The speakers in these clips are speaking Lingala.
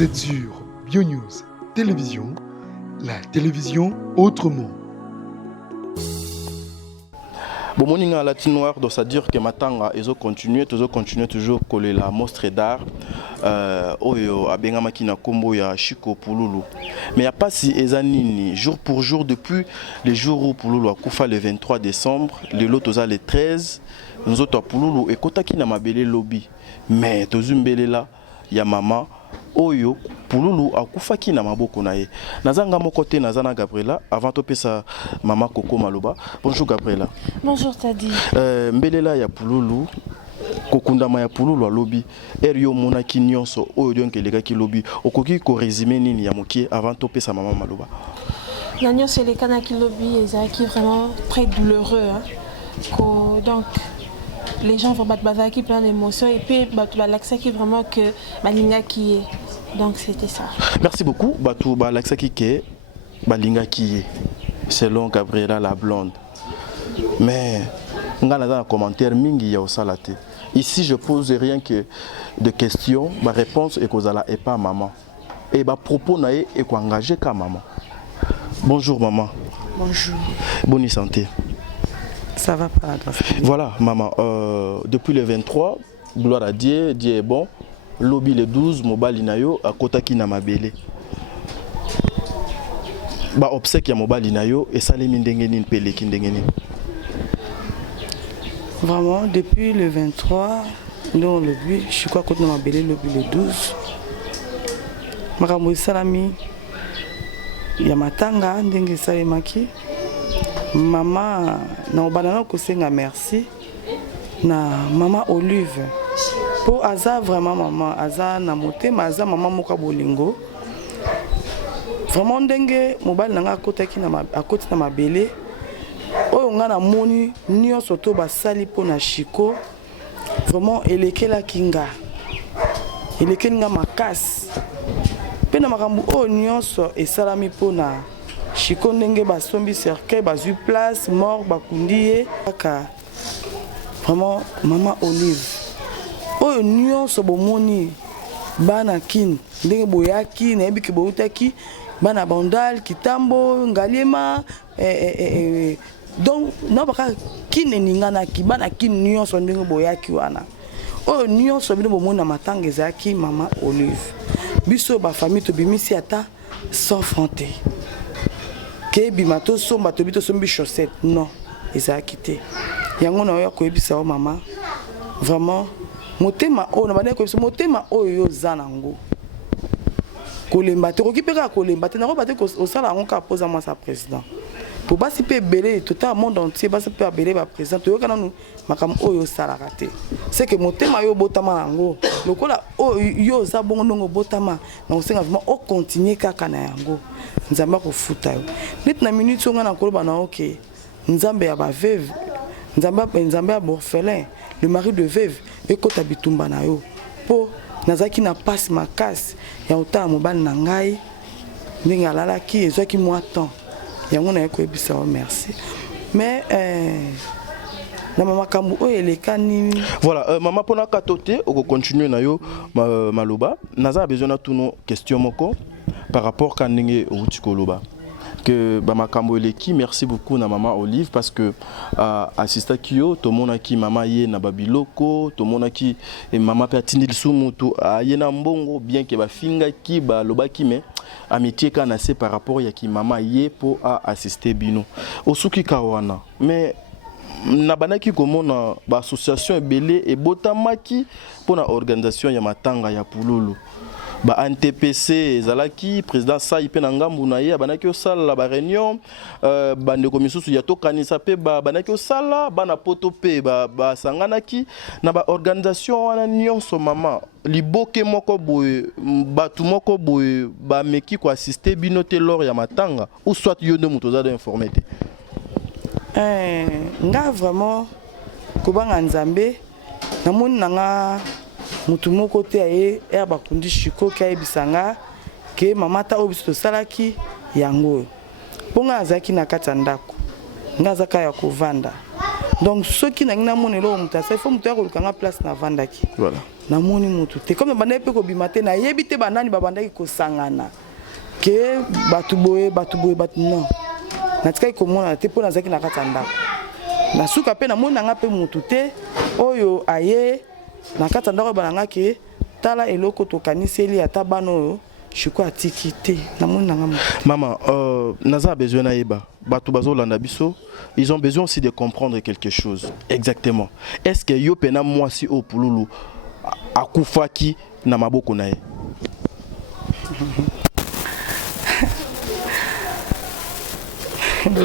Vous êtes sur BioNews Télévision, la télévision autrement. Bon, mon à la noire doit dire que matanga ils ont continué toujours coller la mostre d'art oyo abengama kina kombo ya Chico Pululu. Mais il y a pas si ezanini jour pour jour depuis les jours où Pululu a kufa le 23 décembre, le lot le 13, nous autres Pululu et kota kina mabele lobby. Mais tozumbele là, ya mama oyo Pululu akufaki na maboko na ye. Nazanga mokote nazana Gabriela avant to pesa mama Coco Maloba. Bonjour Gabriela. Bonjour Tadi. Mbelela ya Pululu kokundama ya Pululu a lobby erio monaki nyonso oyo donc elega ki lobby okoki ko résumer nini ya mokie avant to pesa mama Maloba. La nyonso les kanaki lobby ezaki vraiment très douloureux hein. Donc les gens vont battre bazaki plein d'émotions et puis l'accès qui vraiment que balinga qui est. Donc c'était ça. Merci beaucoup. Batou l'accès qui est balinga qui est selon Gabriela la blonde. Mais on a dans un commentaire mingi ya osalate. Ici je pose rien que de questions, ma réponse est kozala et pas maman. Et ba propos nae est ko engagé ka maman. Bonjour maman. Bonjour. Bonne santé. Ça va pas. Voilà, maman. Depuis le 23, gloire à Dieu, Dieu est bon. Lobby le 12, mobile nayo à Kotaki na mabele. Ba obsèque ya mobile nayo et ça les mindengeni pele kindengeni. Vraiment, depuis le 23, non le but, je suis quoi contre ma belle lobby le 12. Makambo salami ya matanga ndenge salemaki. Maman na obanana ko senga merci na maman Olive pour aza vraiment maman aza na motema aza maman moka bolingo vraiment ndenge mobali nanga akotaki na mabele oyo nga na moni nyonso to basali po na Chico vraiment elekela kinga elekenga makasi pe na makambo oyo nyonso esalami po na Chico ndenge basombi cercueil bazui place mort bakundie kaka vraiment maman Olive oyo nyonso bomoni bana kin ndenge boyaki na yebiki boutaki bana bandal kitambo ngaliema donc na baka kin ningana ki bana kin nyonso ndenge boyaki wana oyo nyonso bino bomona matanga ezaki maman Olive biso ba famille to bimisi ata sans frontières. Que bimato somba to bito sombi chaussette non eza quitté yango na yo ko ebisa o mama vraiment motema o na bana ko ebisa motema oyo zana ngo kolemba te ko kipeka kolemba te na ko bate ko osala ngo ka posa moi sa président pour basi pe belé tout le monde entier basi pe belé ba président to kana nu makam oyo sala raté c'est que motema yo botama ngo lokola o yo za bongo ndongo botama na osenga vraiment o continuer kaka na yango nzamba ko futa yo net na minute songa na koloba na OK nzambe ya ba veuve nzambe ya orphelin le mari de veuve ekota bitumba na yo po nazaki na passe makasi ya ota mobali na ngai ndenge alalaki ezwaki moi temps yango na ko ebisa o merci mais na mama kambu oyo elekani voilà maman pona katote oko continuer na yo maloba naza besoin na tuno question moko par rapport à ndenge outi koloba que ba makambo eleki merci beaucoup na maman Olive parce que assista kio to mona ki mama ye na babiloko to mona ki mama pe atindil sumu to ye na mbongo bien que ba finga ki ba lobaki mais amitié kana c'est par rapport ya ki mama ye pour assister bino osuki kawana mais na banaki komona ba association ebele e botamaki pour na organisation ya matanga ya Pululu ba NTPC ezalaki président Sai pe na ngambu na ye banaki osala ba réunion bande komisusu ya tokanisa pe banaki osala bana poto pe ba sanganaki na ba organisation wana nyonso mama liboke moko boye batu moko boye ba meki ko assister bino te lors ya matanga ou soit yo de muto za informer te nga vraiment kobanga nzambe namoni nanga mutu moko te aye ba kundi Chico ka ebisanga ke mama ta obiso salaki yango ponga azaki na kati ndako nga zaka ya kovanda Donc ceux qui n'ont pas monnaie là, il faut monter à place na vandaki. Voilà. Na moni mutu te comme banda pe ko bimate na yebite banani babandaki ko sangana. Que batuboye batu non. Na tika ko mona te po na zaki na katanda. Na suka pe na mona nga pe mutu te oyo aye na katanda ko bananga ke tala eloko to kaniseli ata bano chiko atiki te na mona nga. Maman, naza besoin na yeba. Batu bazo landa biso, ils ont besoin aussi de comprendre quelque chose. Exactement. Est-ce que yo pena moi si au pululu akufaki na maboko na ye?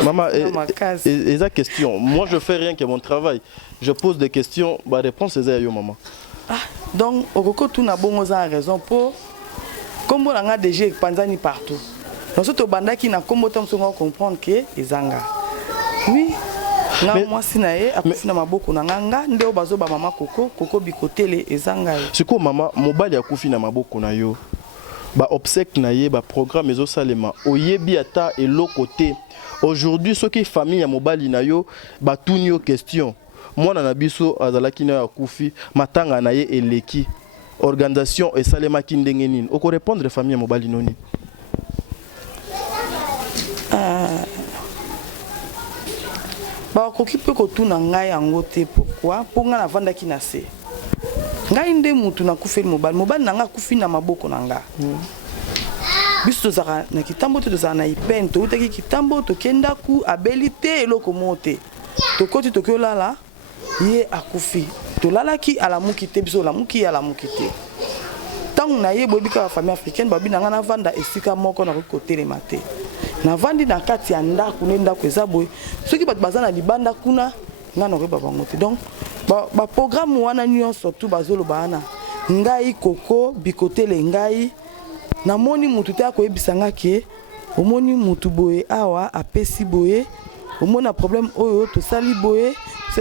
Maman, et la question. Moi, je fais rien que mon travail. Je pose des questions. Ma réponse est yo, maman. Ah, donc, au coco, tout n'a bon raison pour. Comme on a déjà panzani partout. Donc, ce banda qui n'a comme autant de comprendre que Ezanga. Oui. Moi, si nae, après na maboko na nganga, ndeo bazo ba mama koko bikotele Ezanga. C'est quoi, maman? Mobali ya kufi na maboko na yo. Ba obsèque na ye, ba programme ezo salema. Oyebi ata et l'autre côté. Aujourd'hui, ce qui est famille à mobali na yo, ba tuni yo question. Moi na biso azalaki na ya kufi, matanga na ye eleki. Organisation et salema ki ndenge nini. Oko répondre famille à mobali noni. Ba koki pe ko tuna ngai yango te pourquoi? Pour nga na vanda ki na se. Ngai nde mutu na kufi mobali. Mobali na nga kufi na maboko na nga. Biso zaka na kitambo to za na ipento utaki kitambo to kenda ku abilité eloko mote to koti to kolala ye akufi to lala ki ala mukite biso la muki ala mukite tant na ye bobika famille africaine babi na ngana vanda esika moko na côté le maté na vandi na kati ya ndako nenda ko ezaboy soki bat bazana libanda kuna ngana ko baba mote donc ba programme wana nyonso tout bazolo bana ngai koko bikotele ngai na moni mutu te akoyebisanga ke omoni mutu boye awa apesi boye omona problème oyo to sali boye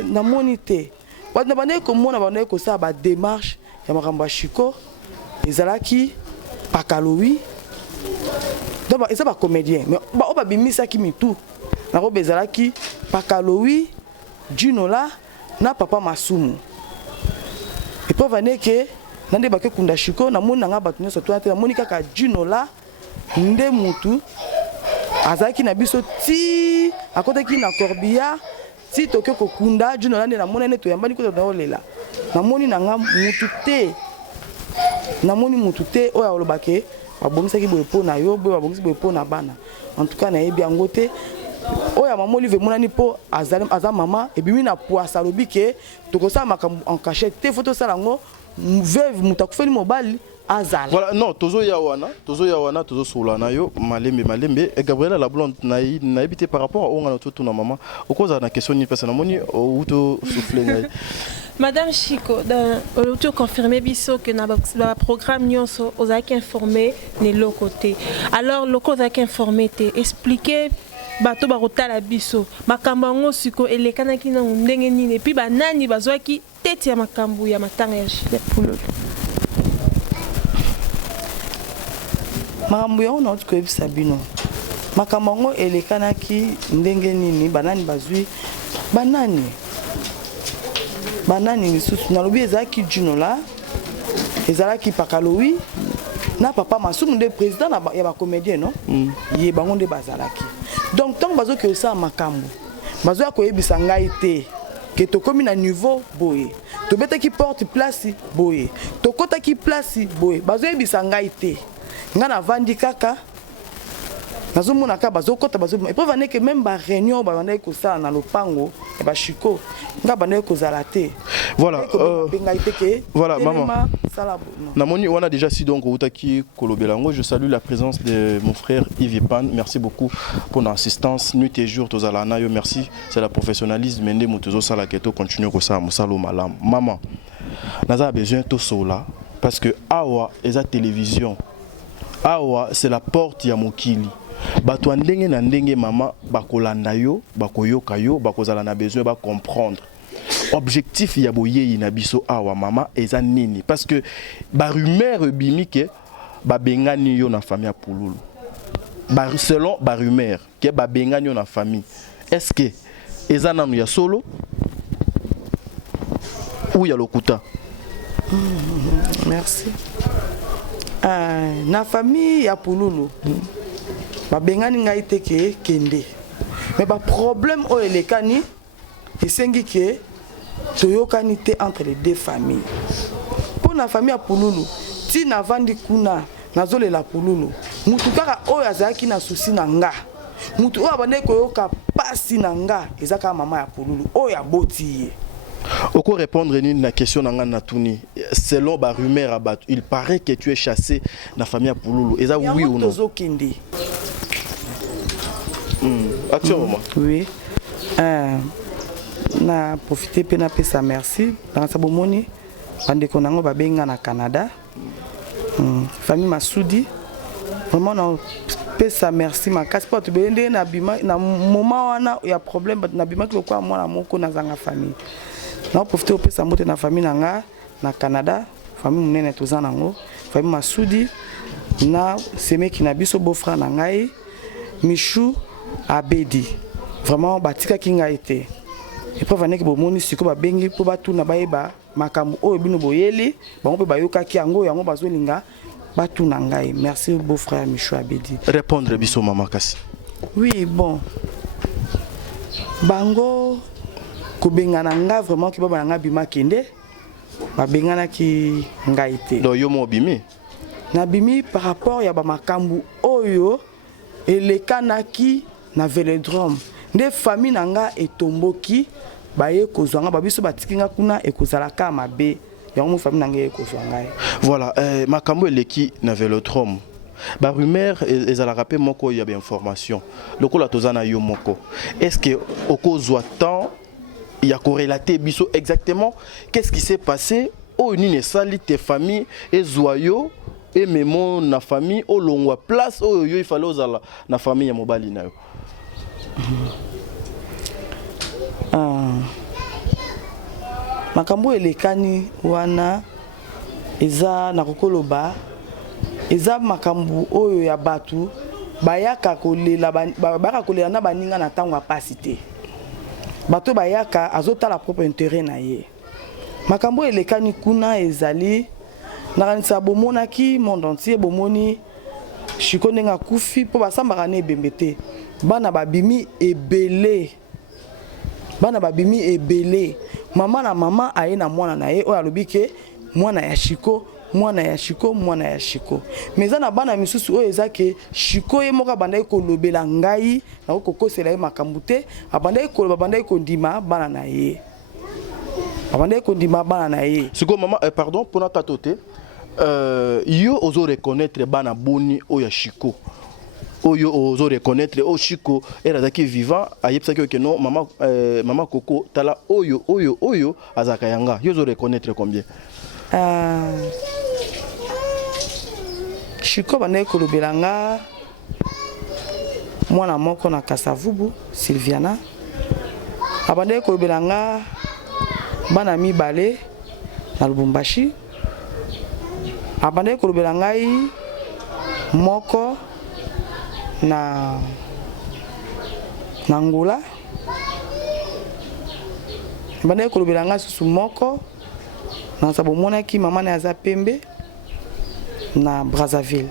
na moni te wana bande ko mona bande ko sa ba démarche ya makamba chiko ezalaki pakalowi donc eza ba comédien mais ba oba bimisa ki mitu na ko bezalaki pakalowi Junola na papa Masumu et pour venir que nande bake kunda chiko na moni nga batu nyoso to na moni kaka Junola nde mutu azaki na biso ti akotaki na Corbia ti toke ko kunda Junola nde na moni ne to yambani ko to olela na moni nga mutu te oya olobake babongisaki boye po na yo boye babongisi boye po na bana en tout cas na yebi yango te oya mama Olive monani po aza mama ebimi na poasa lobi ke tokosa makambo en cachette te photo salango veuve mutakufeli mobali azala. Voilà, non, tozo yawana, tozo solana yo, malembe, et Gabriela la blonde na habité par rapport à on a tout na maman. Au cause de la question ni personne moni ou to souffler. Madame Chico, tu confirmé biso que na programme nyonso ozaki informé ne lokote. Alors loko ozaki informé te expliquer bato barotala biso makambo ngo siko elekanaki na ndenge nini et puis banani bazwaki tete ya makambo ya matanga ya pululu. Makambo ya ona otiko ebisa bino makambo ngo elekanaki ndenge nini banani bazwi banani lisusu nalobi ezalaki Junola ezalaki pakalowi na papa Masumu nde président ya ba comédien non ye bango nde bazalaki donc tant bazo que ça makambo bazo ko yebisa ngai te que to komi na niveau boye to betaki porte place boye to kotaki place boye bazo yebisa ngai te ngana vandi kaka nazomona ka bazo kota bazo et pour venir que même ba réunion ba vanda ko ça na lopango e ba chiko nga banda ko zalate voilà voilà maman namoni on a déjà si donc utaki kolobelango. Je salue la présence de mon frère Yves Pan. Merci beaucoup pour ton assistance nuit et jour tozalana yo merci, c'est la professionnalisme mende mutuzo sala keto continue ko ça musalo malam. Maman naza besoin to sola parce que awa eza télévision awa c'est la porte ya mokili bato ndenge na ndenge mama bakolanda yo bakoyoka yo bakozala na besoin ba comprendre objectif ya boyeyi na biso awa mama eza nini parce que ba rumeur bimike ba bengani yo na famille pululu selon ba rumeur ke ba bengani yo na famille est-ce que eza nanu ya solo où il y a lokuta. Merci. Na famille ya Pululu. Ba bengani ngai te ke kende. Mais ba problème o elekani esengi ke toyokani te entre les deux familles. Pour la famille ya Pululu, ti na vandi kuna nazolela Pululu. Mutu kaka oyo azaki na souci na nga. Mutu oyo abande koyoka pasi na nga ezaka mama ya Pululu oyo aboti. Oko répondre à la question nanga natuni. Selon ba rumeur abat, il paraît que tu es chassé dans la famille à Pululu. Est-ce oui ou non? Actuellement. Oui. Na profiter pe na pesa merci. Dans sa bomoni, bande konango ba benga na Canada. Famille Masudi. Vraiment na pesa merci makasi pa to bende na bima na moment wana ya problème na bima ki lokwa mwana moko na zanga famille. Na profiter au pesa mote na famille nanga na Canada, famille munene toza nango, famille Masudi na semeki na biso beau-frère na ngai Michou Abedi. Vraiment batika kinga été. Et pour venir que bomoni siko ba bengi po ba tuna ba eba makambo oyo bino boyeli, bango pe bayoka ki yango yango bazolinga ba tuna ngai. Merci beau-frère Michou Abedi. Répondre biso maman kasi. Oui, bon. Bango ko bengana nga vraiment ki baba nga bima kende. Ba bengana ki ngai te. Do yo mo bimi. Na bimi par rapport ya ba makambo oyo elekanaki na Vélodrome. Nde famille nanga etomboki baye kozwanga babiso batikinga kuna ekozalaka mabe yango famille nanga ekozwanga. Voilà, makambo eleki na Vélodrome. Ba rumeur ezala rappel moko ya bien information. Lokola tozana yo moko. Est-ce que okozwa temps il y a corrélaté biso exactement qu'est-ce qui s'est passé au nini sali tes familles et zoyo et mémo na famille au longwa place au yo il fallait ozala na famille ya mobali na yo. Makambo elekani wana eza na kokoloba eza makambo oyo ya batu bayaka kolela bayaka kolela na baninga na tango apasi te bato bayaka azotala propre intérêt na ye makambo elekani kuna ezali nakanisa bomonaki monde entier bomoni shiko ndenga kufi po basambaka na ebembe te bana babimi ebele mama na mama aye na mwana na ye oyo alobi ke mwana ya shiko mais za na bana misusu oyo ezake shiko ye moko abandaki kolobela ngai na kokosela ye makambo te abandaki koloba abandaki kondima bana na ye siko mama pardon pour notre tatote yo ozo reconnaître bana boni oyo ya shiko oyo ozo reconnaître o shiko era zaki vivant ayebisaki que non mama Coco tala oyo azaka yanga yo ozo reconnaître combien shiko bana kolobela nga mwana moko na Kasavubu Sylviana abandaki kolobela nga bana mibale na Lubumbashi abandaki kolobela ngai moko na Angola abandaki kolobela ngai susu moko na sabomonaki mama na aza pembe na Brazzaville.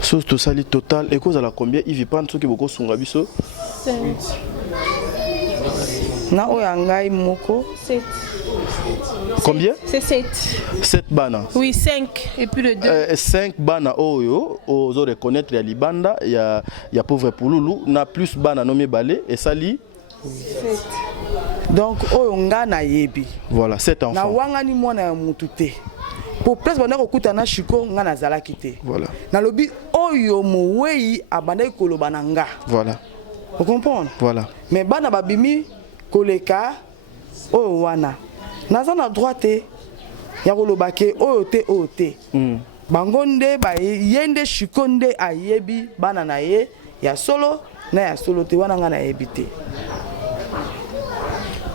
Sous tout ça, total, et cause à la combien il vit pas qui beaucoup sont abisso. 7. Na oyangai moko. 7. Combien? C'est 7. 7 bana. Oui, 5 et puis le 2. 5 bana oyo, aux reconnaître ya libanda, ya pauvre Pululu, na plus bana nommé balé et sali. 7. Donc oyonga na yebi. Voilà, 7 enfants. Na wangani mwana ya mutute. Pour place bana kokuta na shiko nga na zalaki te. Voilà. Na lobi oyo mowei abandaki koloba na nga. Voilà. Vous comprenez? Voilà. Mais bana babimi koleka oyo wana. Naza na droite ya koloba ke oyo te. Bango nde ba yende shiko nde ayebi bana na ye ya solo na ya solo te wana nga na yebi te.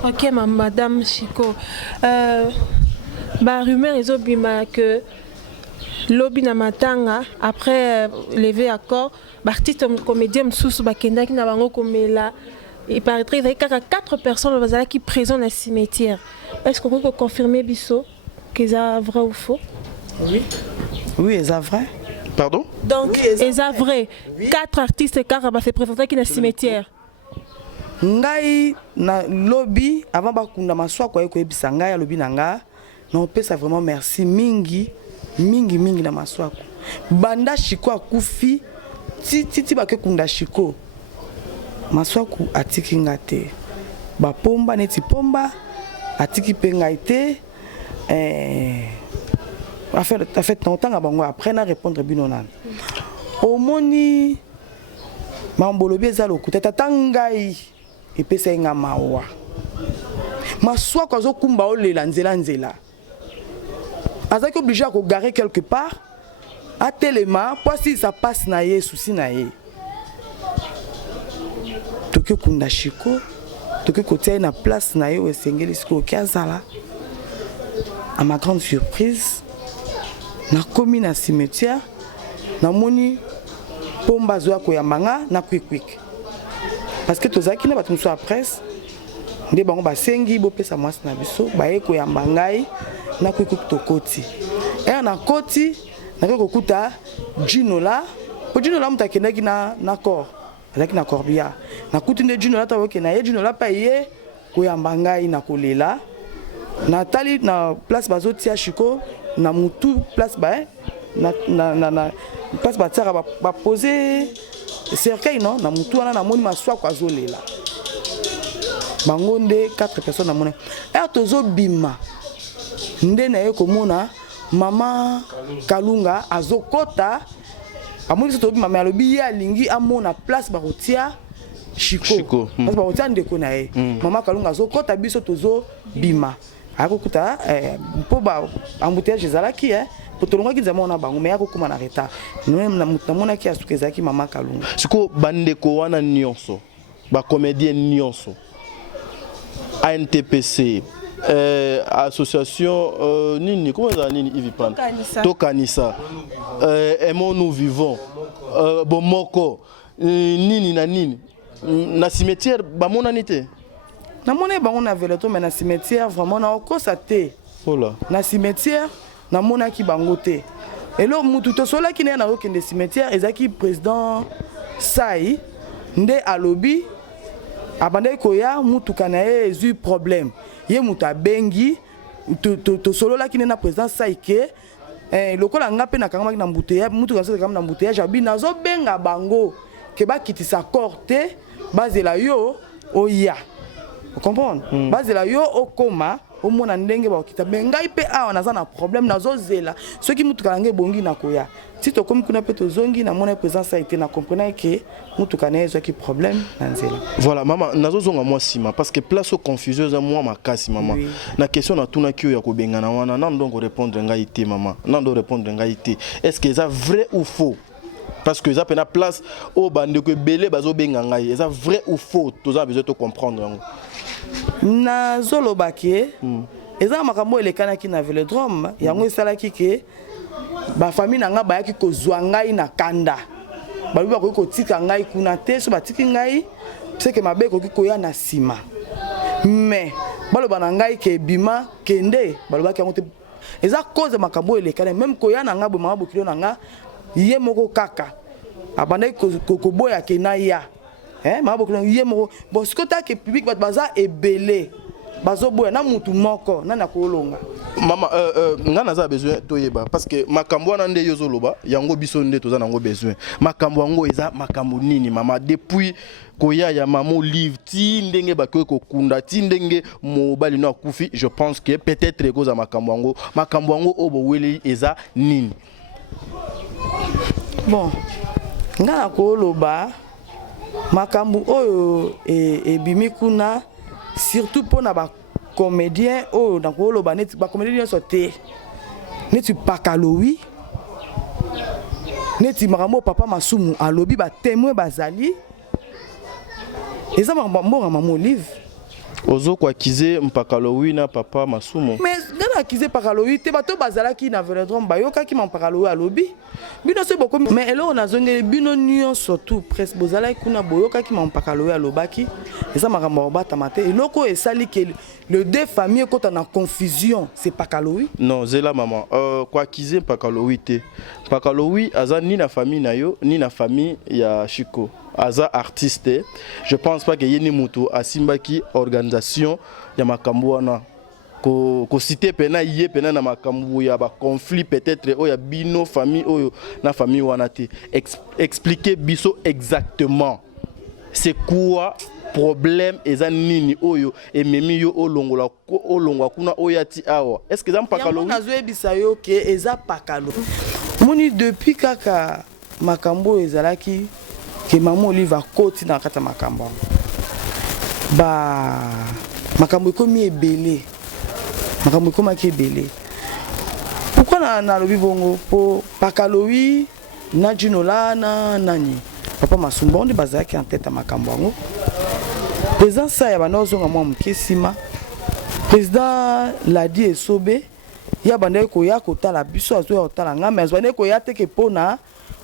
Ok, madame Chiko. Bah, rumeur les obima que lobby na matanga après lever accord, artiste comédien sous bakenda qui na bango komela il paraîtrait qu'il y a 4 personnes qui sont présentes dans le cimetière. Est-ce qu'on peut confirmer Bisso que c'est vrai ou faux? Oui. Oui, c'est vrai. Pardon? Donc, c'est vrai. 4 artistes qui sont présentés dans le cimetière. Ngai na lobby avant bakunda maswa kwa ko ebisa ngai ya lobby nanga na pesa vraiment merci mingi na maswa ko banda shiko akufi titi bake kunda shiko maswa ko atiki ngate ba pomba neti pomba atiki penga ite a fait longtemps bango après na répondre binonan omoni mambolobi ezalo kutata tangai epesa nga mawa maswa ko azokumba olela nzela azaki obligé ko garer quelque part à telema pour si ça passe na ye souci na ye toke kunda shiko toke kotia na place na ye esengeli siko kiazala à ma grande surprise na komi na cimetière na moni pomba zo ko yambanga na quick parce que tozaki na bato muso a presse nde bango basengi bopesa mwasi na biso baye koyamba ngai na quick tokoti na koti na kokuta Ginola po Ginola mutakendaki na corps azaki na corbia na kuti nde Ginola tawoke na ye Ginola pa ye koyamba ngai na kolela na tali na place bazotia shiko na mutu place ba na place batsara ba poser cercueil non na mutu wana na moni maswa kwa zolela bango nde 4 personnes na mona tozo bima nde na ye komona mama Kalunga azokota amoni so tobi mama alobi ya lingi amona place barotia shiko parce barotia ndeko na ye mama Kalunga azokota biso tozo bima akokuta po ba embouteillage ezalaki potolongaki nzama na bango me akokuma na retard même na mona ki asukezaki mama Kalunga siko bandeko wana nyonso ba comédien nyonso ANTPC association nini comment ça nini Ivipan Tokanisa aimons nous vivons bomoko nini na nini na cimetière ba monanité na mona bango na veleto mais na cimetière vraiment na okosa te na cimetière na mona ki bango te elo mutu to sola ki na okende cimetière ezaki président Sai nde alobi abandai koya mutu kana ezu problème ye muta bengi to solo la ki na président Sai ke lokola ngape na kangama na mbuteya mutu kana so na mbuteya jabi nazo benga bango ke ba kitisa korte bazela yo oya. Vous comprenez? Bazela yo okoma omona ndenge ba okita bengai pe awa naza na problème nazo zela ceux qui mutukalange bongi na koya si to comme kuna pe to zongi na mona présence a été na comprendre que mutukana ezo ki problème na nzela. Voilà maman nazo zonga moi sima parce que place au confusion za moi makasi maman oui. Na question na tuna kio ya ko bengana wana nan donc répondre ngai té maman nan donc répondre ngai té est-ce que ça vrai ou faux? Parce que ça pena place au bande que belé bazo benga ngai est ça vrai ou faux? Tous a besoin de comprendre. Na zolobaki eza makambo elekanaki na velodrome yango esalaki ke ba famille na nga bayaki kozwa ngai na kanda babi ba ko tika ngai kuna te so batiki ngai c'est que mabe ko koya na sima mais baloba na ngai ke bima kende balobaki yango te eza cause makambo elekana même koya na nga bo mama bokilo na nga ye moko kaka abandai ko boya ke na ya mama bokilo ye moko bo skota ke public bat baza ebele bazo boya na mutu moko na na kolonga mama ngana za besoin toyeba parce que makambo wana nde yozoloba yango biso nde toza nango besoin makambo yango eza makambo nini mama depuis koya ya mamo livre ti ndenge bakoye kokunda ti ndenge mobali no akufi je pense que peut-être cause makambo yango obo weli eza nini bon ngana koloba makambo oyo ebimi kuna surtout pour na comédien oh donc le banet ba comédien sauté neti pakalowi neti maramo papa masumu alobi ba témoin bazali eza mbo ngama mo livre ozo kwa kize mpakalowi na papa masumu mais na accusé pakalowi te bato bazalaki na velodrome bayoka ki man pakalowi alobi bino se beaucoup mais elo na zongeli bino nion surtout presque bozalaki kuna boyoka ki man pakalowi alobaki eza makambo bata mate eloko esali ke le deux familles kota na confusion c'est pakalowi non zela maman quoi accusé pakalowi te pakalowi aza ni na famille na yo ni na famille ya Chiko aza artiste je pense pas que yeni mutu asimbaki organisation ya makambo wana ko citer pena yé pena na makambo ya ba conflit peut-être o ya bino famille oyo na famille wana te expliquer biso exactement c'est quoi problème eza nini oyo ememi yo olongola kuna oyati awa est-ce que zam pakalo yango nazo ebisa yo ke eza pakalo moni depuis kaka makambo ezalaki ke maman Olive akoti na kata makambo ba makambo ekomi ebele makambo ekomaki ebele pourquoi na lobi bongo po pakalowi na jinola na nani papa Masumba on bazaki en tête makambo ngo président ça ya bana ozonga mwa mukesima président ladi esobe ya banda ko ya kotala biso azo ya kotala nga mais banda ko ya teke pona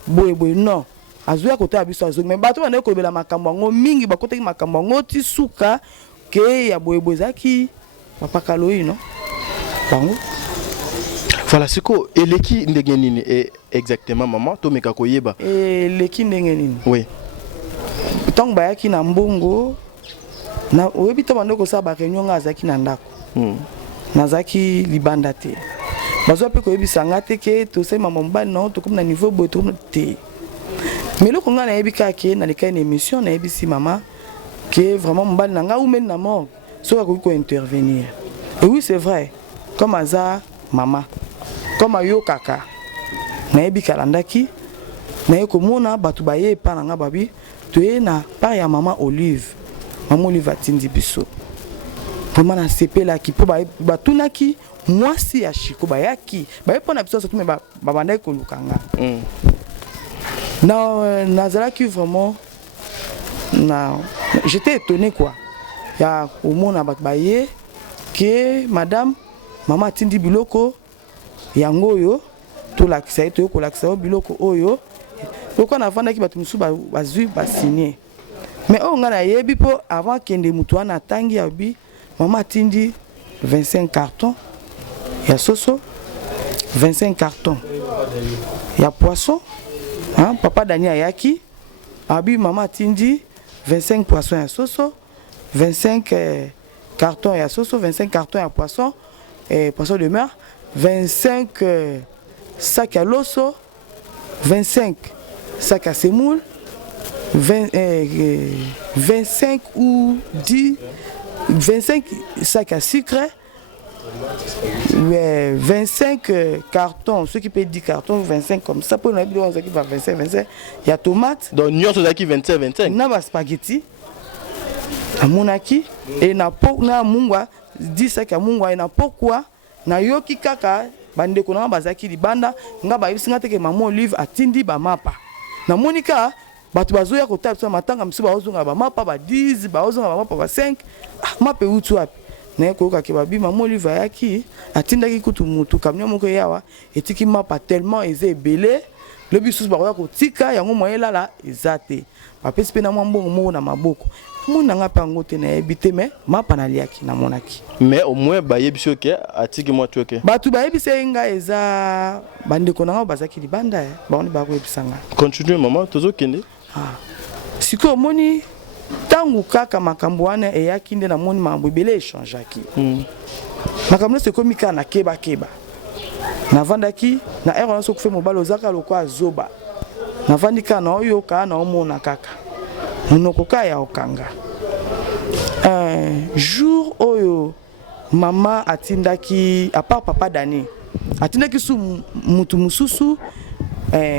boye non azo ya kotala biso azo mais bato banda ko bela makambo ngo mingi bakotaki makambo ngo ti suka ke ya boye zaki papa Kaloyi non bango voilà siko eleki ndenge nini exactement maman to meka koyeba eleki ndenge nini oui tant bayaki na mbongo na oyebi to banda ko sa ba réunion nga azaki na ndako nazaki libanda te bazo pe koyebisa nga te ke to se maman mobali non to comme na niveau boye to te mais le konga na yebi ka ke na leka une émission na yebi si maman que vraiment mobali na nga ou même na mort so ko intervenir et oui c'est vrai comme aza maman comme ayo kaka na yebi kalandaki na yeko mona batu baye pa na nga babi to ye na pa ya maman Olive atindi biso vraiment na sepela ki po batunaki mwasi ya Chiko bayaki baye pona biso surtout mais babanda ko lukanga na nazalaki vraiment na j'étais étonné quoi ya omona bat baye que madame maman atindi biloko yango yo to lakisa to ko lakisa biloko oyo pourquoi na vanda ki batu musu bazui ba signer mais on ngana yebi po avant kende mutu ana tangi abi maman atindi 25 cartons ya soso 25 cartons ya poisson hein papa Daniel yaki abi maman atindi 25 poissons ya soso 25 cartons ya soso 25 cartons ya poisson et poisson de mer 25 sacs à loso 25 sacs à semoule 25 ou 10 25 sacs à sucre 25 cartons, ceux qui payent 10 cartons, 25 comme ça, pour nous, qui va 25, il y a tomates. Donc, nous sommes qui 25. Il y a spaghetti, à monaki, et na mungwa, 10 sacs à mungwa, et na pourquoi, na yoki kaka, bande kona bazaki di banda, nga ba yibisi ngate ke maman Olive atindi ba mapa. Na monika, batu bazoya ko tap so matanga msu ba ozunga ba mapa ba 10, ba ozunga ba mapa ba 5, mapa utu wapi. Na ko ka ke babi maman Olive yaki atindaki kutu mutu kamyo moko yawa etiki mapa tellement ezebele le bisus ba ko tika yango moyela la ezate bapesi pe na mbongo mo na maboko mona nga pa ngote na ebite me mapa na liaki na monaki mais au moins ba yebisi ke atiki mo tuoke batu ba yebisi nga eza bande ko na bazaki libanda ba on ba ko yebisanga continue maman tozo kende siko moni tangu kaka makambo wana eyaki nde na moni mambo ebele échangeaki makambo se komika na keba na vandaki na ero so kufe mobalo ozaka lokwa azoba na vandika na oyo ka na omona kaka munoko ka ya okanga jour oyo mama atindaki à part papa Dani atindaki su mutu mususu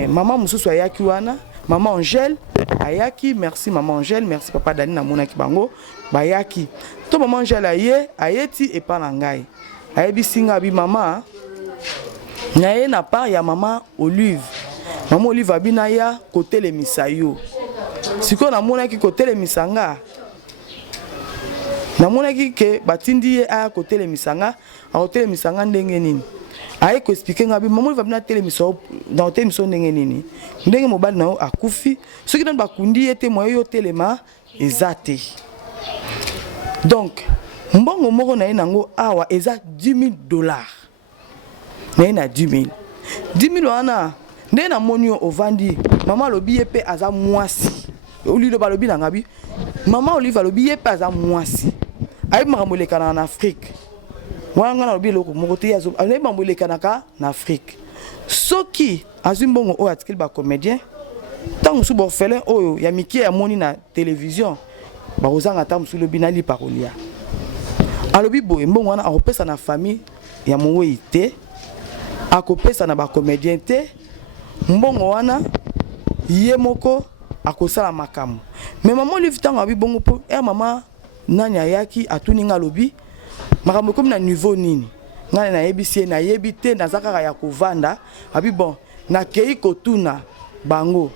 mama mususu ayaki wana maman Angèle ayaki merci maman Angèle merci papa Dani na monaki bango bayaki to maman Angèle ayeti et pas na ngai ayebisinga bi mama naye na part ya maman Olive maman Olive abina ya côté le misayo siko na monaki côté le misanga namonaki ke batindi ye aya kotelemisanga akotelemisanga ndenge nini aye koexplike nga bi maman va bina telemiso dans telemiso ndenge nini ndenge mobali na yo akufi soki nani bakundi ye te moyo yo telema eza te donc mbongo moko na ye nango awa eza $10,000 na ye na 10,000 wana ndenge namoni yo ovandi mama alobi ye mpe aza mwasi olilo balobi na ngabi mama Olive alobi ye mpe aza mwasi ayebi makambo elekana na Afrique wana nga nalobi eloko moko te ayebi makambo elekanaka na Afrique soki azwi mbongo oyo atikeli bacomédien ntango mosusu baorphelin oyo ya mike ya moni na télévision bakozanga ntango mosusu lobi nalipa kolia alobi boye mbongo wana akopesa na famille ya mowei te akopesa na bacomédien te mbongo wana ye moko akosala makambo mais maman Olive ntango abi bongo po mama nani ayaki atuni nga lobi makambo komi na niveau nini nga nayebisi ye nayebi te naza kaka ya kovanda abi bon nakei kotuna bango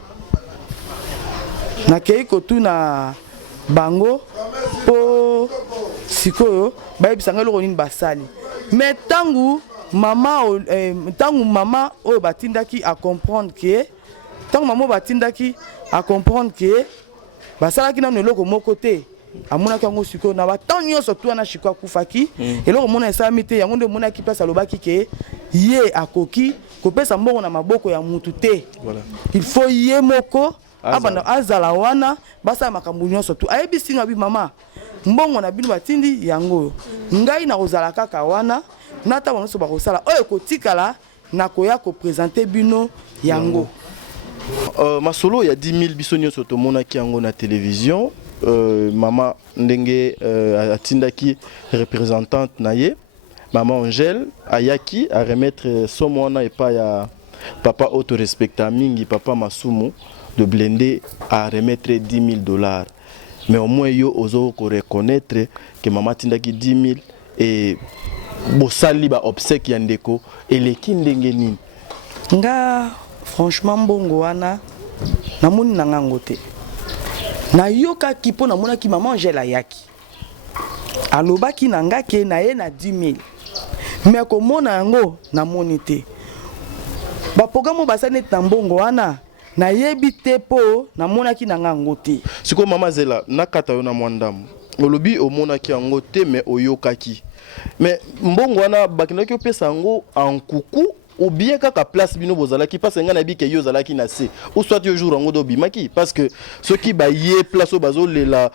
po sikoyo bayebisanga eloko nini basali mais ntango mama oyo batindaki a comprendre que basalaki nano eloko moko te amonaki yango sikoyo na batango nyonso tu wana shiko akufaki eloko mona esalami te yango nde omonaki place alobaki ke ye akoki kopesa mbongo na maboko ya mutu te il faut ye moko abanda azala wana basala makambo nyonso tu ayebisi nga bi mama mbongo na bino batindi yango ngai na kozala kaka wana nata banso bakosala oyo kotikala na koya ko présenter bino yango masolo ya 10,000 biso nyonso tomonaki yango na télévision mama ndenge atindaki représentante na ye mama Angèle ayaki a remettre somo wana epa ya papa auto-respecta mingi papa Masumu de blender à remettre $10,000 mais au moins yo ozo ko reconnaître que maman tindaki 10,000 et bosali ba obsèque ya ndeko eleki ndenge nini nga franchement mbongo wana namoni nanga ngote na yoka kipo namona ki maman Angèle ayaki alobaki nanga ke na ye na 10,000 mais komona yango namoni te ba programme basane na mbongo wana na yebi te po namonaki nanga ngote siko mama Zela nakata yo na mwandamu olobi omonaki yango te mais oyokaki mais mbongo wana bakindaki opesa yango en kuku ou bien kaka place bino bozalaki parce nga na bi ke yo zalaki na se ou soit yo jour ngo do bimaki parce que ceux qui ba ye place o bazo lela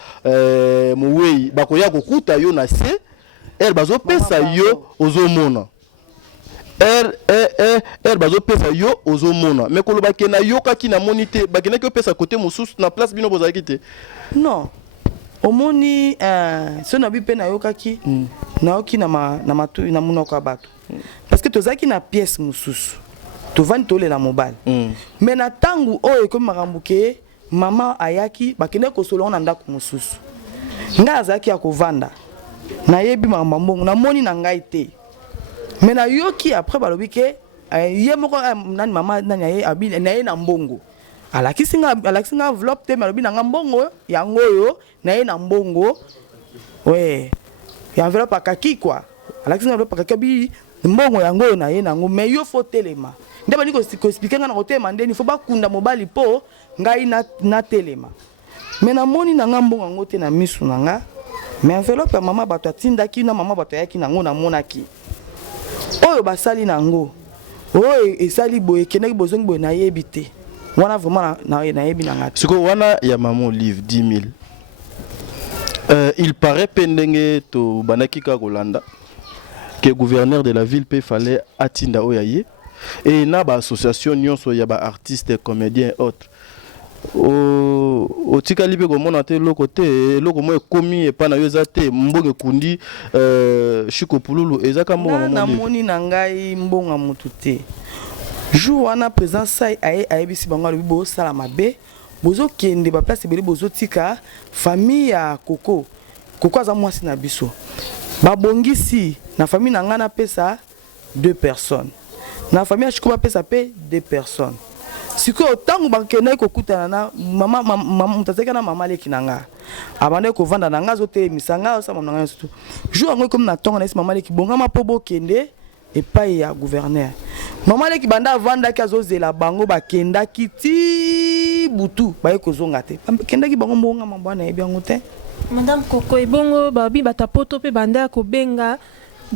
mowei bakoya kokuta yo na se elle bazo pesa yo ozomona bazo pesa yo ozomona mais koloba ke na yokaki na monité bakena ki pesa côté mosusu na place bino bozalaki te non omoni so na bi pe na yokaki na oki na matu na munoko abato parce que tozaki na pièce mosusu tovandi tolela mobile mais na tangu oyo ko makambuke mama ayaki bakene ko solo na ndako mosusu nga azaki ya kovanda na yebi mama mbongo na moni na ngai te mais na yoki après balobi ke ye moko nani mama nani ye abi na ye na mbongo alakisi nga enveloppe te malobi na nga mbongo yango yo na ye na mbongo ouais ya enveloppe akaki quoi alakisi nga enveloppe akaki bi mbongo yango yo na ye nango mais yo faut telema nde bani ko expliquer nga na kotema ndeni faut bakunda mobali po ngai na telema mais na moni na nga mbongo yango te na misu na nga mais enveloppe ya mama bato atindaki na mama bato yaki nango na monaki oyo basali nango oyo esali boye keneki bozongi boye na yebi te wana vraiment na yebi na ngati siko wana ya maman Olive 10,000 il paraît pendenge to banaki ka kolanda que gouverneur de la ville peut fallait atinda oyaye et na ba association nyonso ya ba artistes comédiens autres o tikali pe komona te loko te loko mo ekomi e pa na yo za te mbongo kundi Chiko Pululu ezaka mbongo na moni na ngai mbongo mutu te jour wana présence sai ayebisi bango alobi bo sala mabe bozo kende ba place bele bozo tika famille ya Koko aza mwasi na biso babongisi na famille na ngana pesa 2 personnes na famille ya Chiko ba pesa pe 2 personnes siko tangu bakena ko kutana na mama mutazeka na mama leki nanga abandaki kovanda na nga azotelemisa nga osama na nga surtout jour yango comme na ntongo na esi mama leki bongama mpo bokende epai ya gouverneur mama leki banda avandaki azozela bango bakendaki ti butu baye kozonga te bakendaki bango mbongama bwana yebi yango te. Madame Coco ebongo babi batapoto pe banda kobenga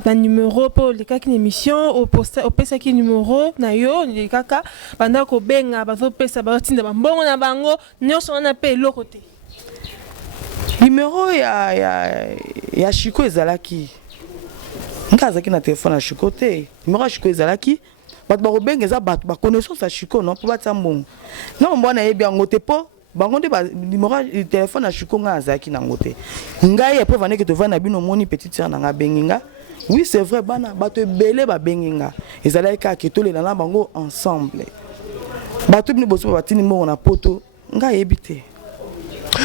ba numéro pour les cas qui émission au poste au pesa qui numéro na yo les kaka banda ko benga bazo pesa ba tinda ba mbongo na bango nyonso wana pe lokote numéro ya Chiko ezalaki ngazaki na téléphone ya Chiko te numéro ya Chiko ezalaki bat ba ko benga za bat ba connaissance ya Chiko non pour batsa mbongo na mbona yebi yango te po bango nde ba numéro ya téléphone ya Chiko ngazaki nango te ngai e preuve que to va na bino moni petite sœur na nga benginga. Oui, c'est vrai, bana, bato belé ba benginga. Ezalaki ka ketole na bango ensemble. Bato bini boso batini mo na poto, nga yebite.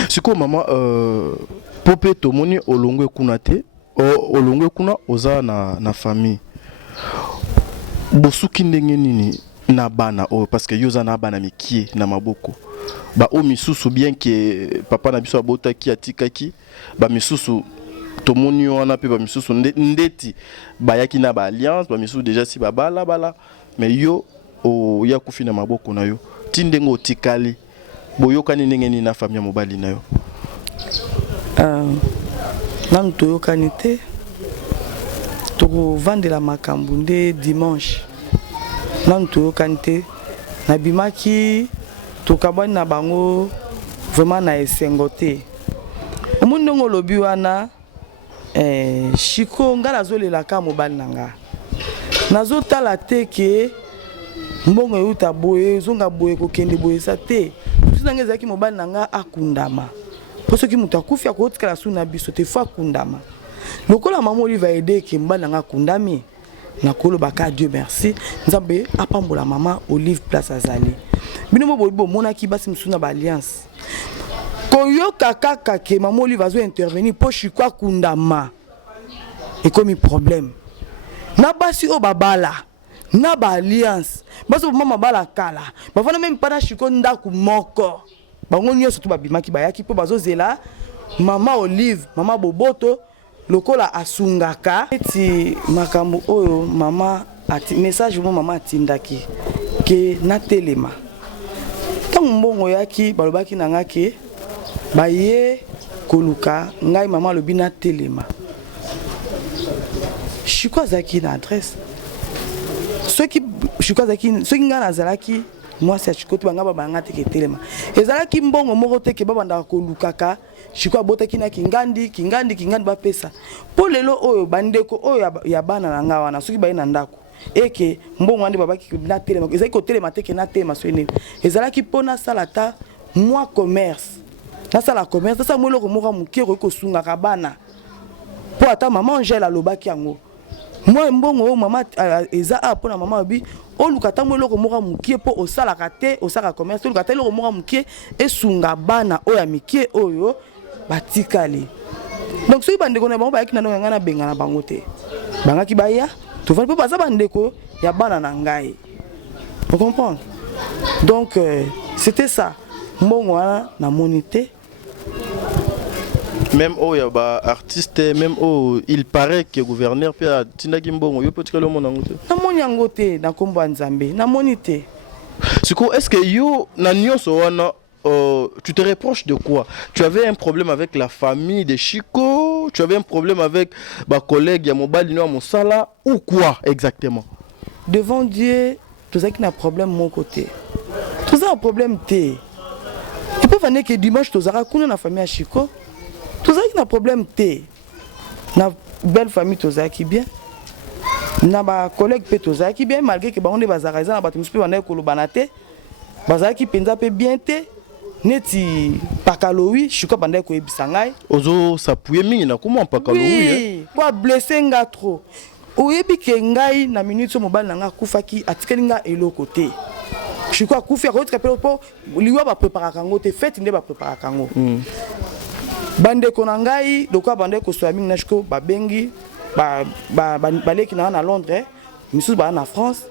Siko mama popé to moni olongwe kuna te, olongwe kuna oza na famille. Bosuki ndenge nini na bana parce que yoza na bana mikie na maboko. Ba o misusu bien que papa na biso abotaki atikaki, ba misusu tomoni wana pe ba misusu ndeti bayaki na ba alliance ba misusu déjà si ba bala mais yo o ya kufina maboko na yo tindengo tikali boyokani ndenge ni na famille mobali na yo nan toyokani te toko vandela makambu nde dimanche nan toyokani te na bimaki tokabani na bango vraiment na esengo te omundongo lobi wana Chiko nga nazolela ka mobali nanga nazotala te ke mbongo euta boye zonga boye kokende boye sa te tusange zaki mobali nanga akundama poso ki mutu akufi akotikala suna biso te fa kundama lokola mama Olive aide ke mbali nanga kundami nakolo baka Dieu merci nzambe apambola mama Olive place azali bino bo monaki basi msuna ba alliance koyoka kaka ke mama Olive azo intervenir po Chiko akundama et comme problème na basi o babala na ba alliance baso mama bala kala bafana même pas na Chiko ndaku moko bango nyonso to babimaki bayaki po bazozela mama Olive mama Boboto lokola asungaka eti makambo oyo mama ati message mo mama atindaki ke na telema tango mbongo yaki balobaki nanga ke baye koluka ngai mama lobi na telema Chiko azaki na adresse soki Chiko azaki soki nga nazalaki mwasi ya Chiko to banga babanga te ke telema ezalaki mbongo moko te ke babanda kolukaka Chiko abotaki na kingandi bapesa po lelo oyo bandeko oyo ya bana na nga wana soki baye na ndako eke mbongo ande babaki na telema ezalaki ko telema te ke na telema so nini ezalaki pona salata moi commerce na sala commerce ça moi le remora mukie ko sunga kabana po ata maman Angela lobaki yango moi mbongo mama eza a pona mama bi o lukata moi le remora mukie po o sala kate o sala commerce o lukata le remora mukie e sunga bana o ya mikie oyo batikali donc so ibande kona bango ba yaki na ngana benga na bango te bangaki baya to va po baza bandeko ya bana na ngai vous comprenez donc c'était ça mbongo na monité. Même oh y a ba artiste même oh il paraît que gouverneur peut tindaki mbongo yo peut-être le monde ngote na monyango te na kombo nzambe na monité. Siko est-ce que yo na nyonso wana tu te reproches de quoi? Tu avais un problème avec la famille de Chiko, tu avais un problème avec ba collègue ya mobali no mosala ou quoi exactement? Devant Dieu, tout ça qui n'a problème mon côté. Tout ça un problème té. Tu peux venir que dimanche tu auras kuna na famille à Chiko. Tout ça qui n'a problème té. Na belle famille tu auras qui bien. Na ba collègue pe tu auras qui bien malgré que ba on est bazara na ba tu peux venir ko lobanate. Bazara qui penza pe bien té. Neti pakalowi Chiko banda ko ebisa ngai. Ozo s'appuyer mingi na comment pakalowi oui, quoi blesser nga trop. Oyebi ke ngai na minute so mobile nanga kufaki atikeli nga eloko te. Chiko akufi akotika pe po liwa ba prépara kango te fête nde ba prépara kango. Bande ko na ngai dokwa bande ko so mingi na Chiko ba bengi ba leki na Londres, misu ba na France,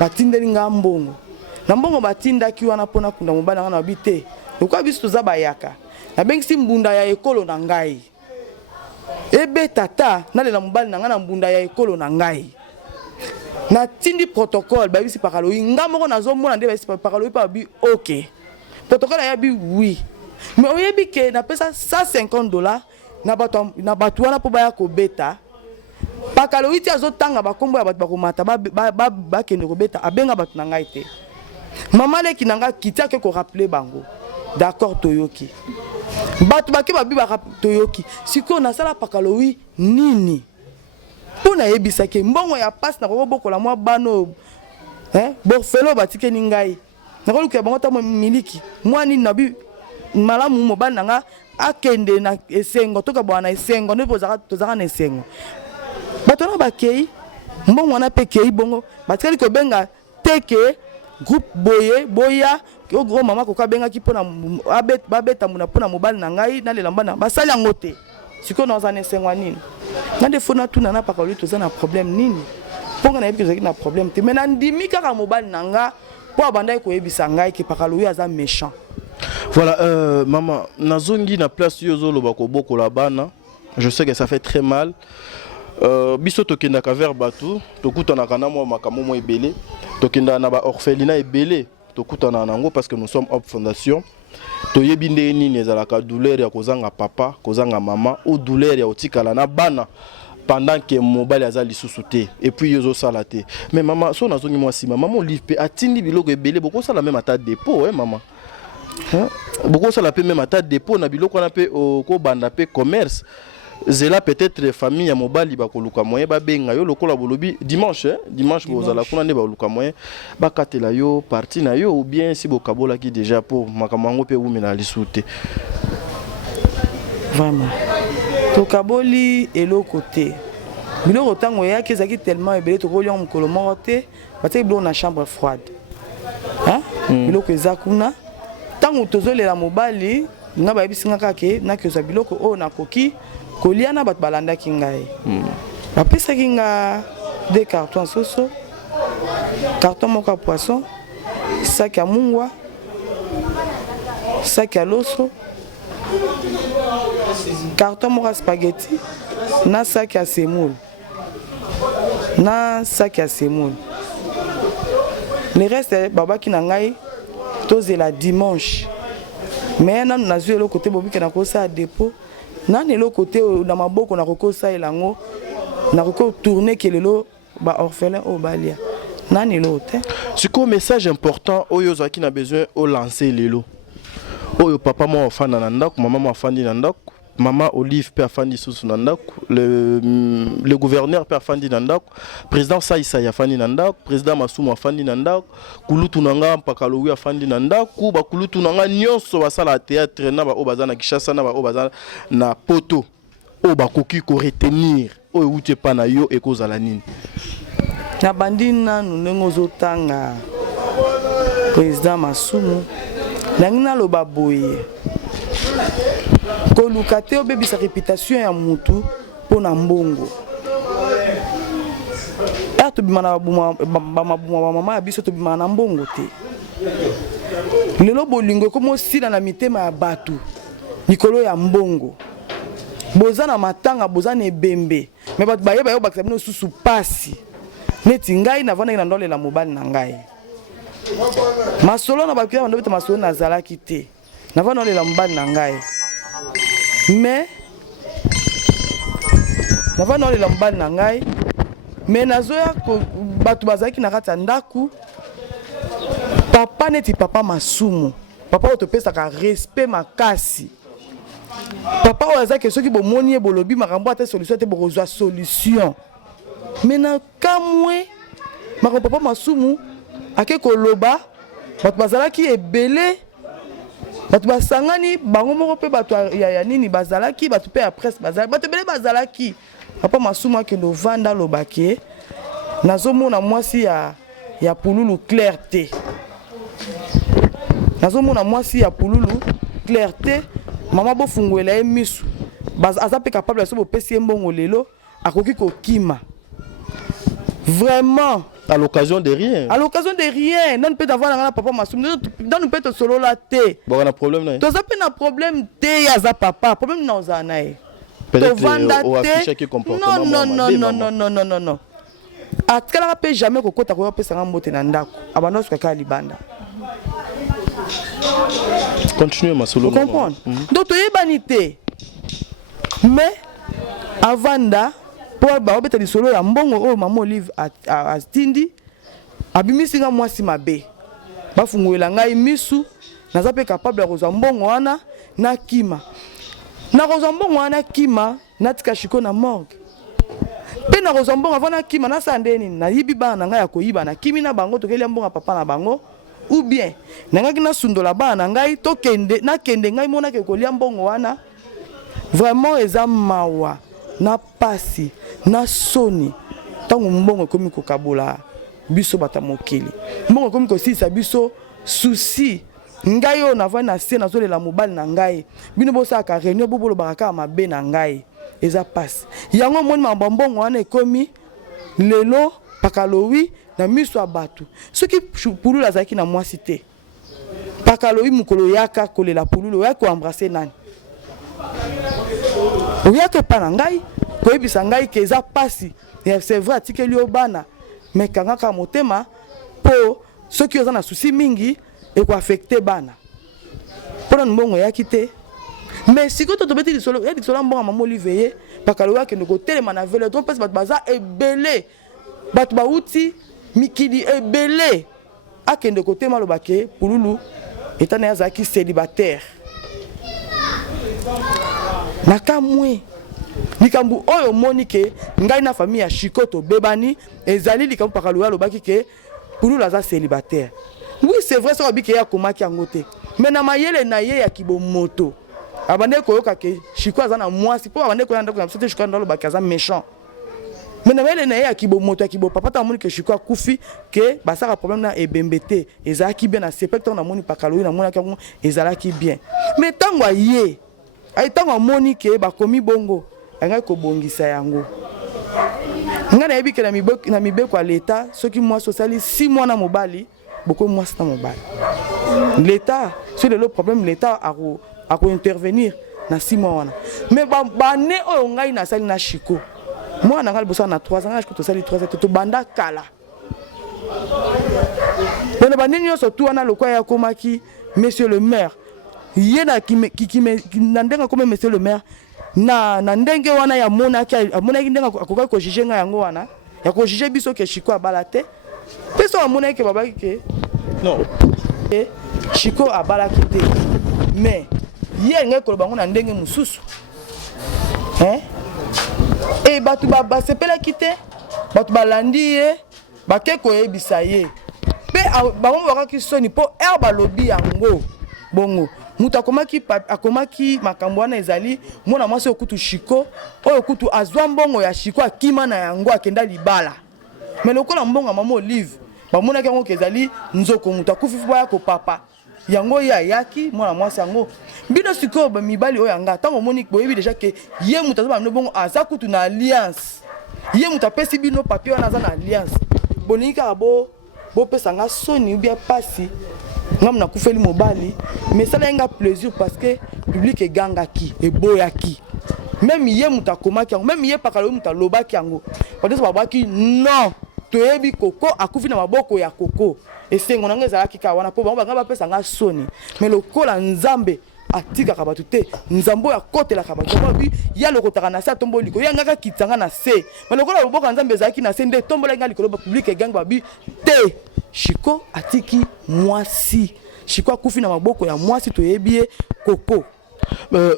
ba tindeli nga mbongo. na mbongo batindaki wana mpona kunda mobali nanga na bi te lokola biso toza bayaka nabengisi mbunda ya ekolo na ngai ebe tata nalela mobali nanga na mbunda ya ekolo na ngai natindi protocole babisi pakaloyi nga moko nazomona nde babisi pakaloyi pa babi ok protocole ayabi oui mais oyebi ke napesa $150 na bato wana mpo baya kobeta pakaloyi ti azotanga bakombo ya bato bakomata bakende kobeta abenga bato na ngai te mama leki na nga kiti ake korappele bango d'accord toyoki bato bake babi toyoki sikoyo nasala pakaloyi nini mpo nayebisaki mbongo ya pasi nakokobokola mwa bano borfelo batikeni ngai nakoluka bango ta miliki mwa nini nabi malamu mobali na nga akende na esengo toka bwana na esengo nde tozaka na esengo bato na bakei mbongo wana mpe kei bongo batikali kobenga teke groupe boye boya gros mama koka bengaki mpona babeta muna mpona mobali na ngai nalela mbana basali yango te sikoyo naza na esengo nini nande fona tuna na pakaloyi toza na problème nini mponga nayebi kozalaki na problème te me nandimi kaka mobali na nga mpo abandaki koyebisa ngai ke pakaloyi aza méchant. Voilà, maman, nazongi na place yozoloba kobokola bana. Je sais que ça fait très mal. Biso tokendaka vers batu, tokutanaka na mwa makambo mo ebele, tokenda na ba orphelinat ebele, tokutana nango parce que nous sommes Hope Fondation. Toyebi nde nini ezalaka douleur ya kozanga papa, kozanga mama ou douleur ya otikala na bana pendant que mobali aza lisusu te et puis yozo sala te. Mais maman, so nazongi moi si maman livre pe atindi biloko ebele boko sala même ata dépôt maman. Beaucoup ça la paix même à ta dépôt na biloko na pe ko banda pe commerce zela peut-être famille ya mobali ba koluka moyen ba benga yo lokola bolobi dimanche bozala kuna ne ba koluka moyen ba katela yo parti na yo ou bien si bokabola ki déjà pour makamango pe umi na lisute vraiment to kaboli eloko te biloko tango ya ki zaki tellement ebele to kolion mukolo moko te batie biloko na chambre froide biloko ezakuna tango tozolela mobali nga bayebisi nga ke nakoza biloko oyo nakoki kolia na bato balandaki ngai bapesaki nga 2 cartons soso carton moko ya poisson sac ya mungwa sac ya loso carton moko ya spaghetti na sac ya semoule le reste babaki na ngai tozela dimanche mais nanu nazwi eloko te bobike na kosa dépôt nani eloko te na maboko na kokosa elango na koko tourner kelelo ba orphelin o balia nani eloko te siko message important oyo zaki na besoin o lancer lelo oyo papa mo afanda na ndako mama mo afandi na ndako Maman Olive Père Fandi Sousunandak, le gouverneur Père Fandi Nandak, président Saïsa Yafandi Nandak, président Massouma Fandi Nandak, Kulutu Nanga Mpakaloui Fandi Nandak, Kuba Kulutu Nanga Nyonso Basala théâtre na ba Obazana Kishasa na ba Obazana na poto, Oba Koki ko retenir, o ute pana yo ekozala nini. Na bandina nunengo zotanga président Massouma, nangina loba boye. Koluka te obebisa réputation ya mutu pona mbongo. To bimana ba mama ya biso to bimana na mbongo te. Lelo bolingo komo sila na mitema ya batu likolo ya mbongo. Boza na matanga boza na ebembe. Me batu bayeba yo bakisa bino susu pasi. Neti ngai na vana na ndole la mobali na ngai. Masolo na bakia ndo beta masolo na zalaki te. Na vana ndole la mobali na ngai. Mais nava na lela mbali na ngai mais nazoya ko batu bazaki na kati ya ndaku papa neti papa Masumu papa otopesa ka respect makasi papa ozaki soki bomoni e bolobi makambo ata solution te bokozwa solution mais na kamwe makambo papa Masumu ake koloba batu bazalaki ebele batu basangani bango moko pe batu ya nini bazalaki batu pe ya presse bazalaki batu bele bazalaki papa Masumu akendo vanda lobaki nazomona mwasi ya pululu clarté nazomona mwasi ya pululu clarté mama bofungwela ye misu aza pe capable so bopesi mbongo lelo akoki kokima vraiment À l'occasion de rien. À l'occasion de rien. Non, peut avoir un papa masum. Non, peut être solo la té. Bon, on a un problème là. Tu as un problème té à za papa. Problème non za nae. Peut-être au affiche qui comportement. Non. A kala pe jamais ko kota ko pesa ngambote na ndako. Abana suka kala libanda. Continue ma solo. Vous comprenez? Donc tu es banité. Mais avanda pour ba obeta solo ya mbongo o maman Olive a stindi abimisi nga mwasi mabe. Ba fungoela ngai misu naza pe capable ya kozwa mbongo wana na kima. Na kozwa mbongo wana kima natika shiko na morgue. Pe na kozwa mbongo avant na kima na sandeni na yibi bana ngai ya koyiba na kimi na bango tokeli mbongo papa na bango. Ou bien nangaki na sundola bana ngai to kende na kende ngai mona ke kolia mbongo wana vraiment eza mawa na pasi na soni tango mbongo komi ko kabola biso bata mokili mbongo komi ko sisa biso souci ngai yo na vana se na zolela mobali na ngai bino bosa ka réunion bobolo baraka mabe na ngai eza pasi yango moni mbongo wana ekomi lelo pakalowi na miso abatu soki pululu azaki na mwasi te pakalowi mukolo yaka kolela pululu yako embrasser nani oyaka pa na ngai koyebisa ngai ke eza pasi c'est vrai atikeli yo bana mais kangaka motema po soki oza na souci mingi eko affecter bana pona mbongo yaki te mais siko to tobeti lisolo ya lisolo mbongo mama Olive ye pakalowi yake ndoko telema na vele to pesi bato baza ebele bato bauti mikili ebele akende kote maloba ke pululu etana yazaki célibataire nakamwe likambu oyo monike ngai na famille ya Shikoto bebani ezali likambu pakalowi alobaki ke pululu aza célibataire. Oui, c'est vrai ça biki ya komaki angote mais na mayele na ye ya kibomoto abande koyoka ke Shiko aza na mwasi po abande koyanda ko na sote Shiko ndalo baki aza méchant. Mais na mele na ya kibo moto ya kibo papa ta moni ke Shiko akufi ke basaka problème na ebembete ezalaki bien na sepecteur na moni pakalowi na mona kango ezalaki bien mais tango ye ay tango moni ke ba komi bongo anga ko bongisa yango nga na yebi ke na mibeko ya l'état soki moi sociali 6 mois na mobali beaucoup moi na mobali l'état c'est le problème l'état a ko intervenir na 6 mois wana mais ba ne oyo ngai na sali na Shiko moi na ngali bosa na 3 ans je to sali 3 ans to banda kala bana banini so tu wana lokwa ya komaki monsieur le maire yena ki nandenga comme monsieur le maire na ndenge wana ya monaki ndenga akoka ko juger nga yango wana ya ko juger biso ke Shiko abalate peso amonaki ke babaki ke non Shiko abalaki te mais ye ngai ko bango na ndenge mususu et batu ba sepela kite batu balandi ye bakeko yebisa ye pe bango bakaki soni po herba lobby yango bongo muta akomaki makambo wana ezali mona mwasi okutu Shiko oyo okutu azwa mbongo ya Shiko akima na yango akenda libala mais lokola mbongo mama Olive bamona kango kezali nzoko muta kufifu ya ko papa yango ya yaki mwana mwasi yango bino siko ba mibali oyo anga tango monique boyebi déjà que ye muta zo ba bongo aza kutu na alliance ye muta pesi bino papier wana aza na alliance bonika bo pesa nga soni ou bien pasi ngam na kufeli mobali mais ça nga plaisir parce que public e ganga ki e boyaki même ye muta komaki yango même ye pakalo muta lobaki yango peut-être babaki non toyebi koko akufi na maboko ya koko esengo nanga ezalaki ka wana po bango banga bapesa nga soni mais lokola nzambe atika kabatu te nzambo ya kotela kabatu babi ya lokotaka na sa tombo liko ya ngaka kitanga na se mais lokola loboka nzambe ezalaki na se nde tombola nga likolo ba public gang babi te Shiko atiki mwasi Shiko akufi na maboko ya mwasi toyebi koko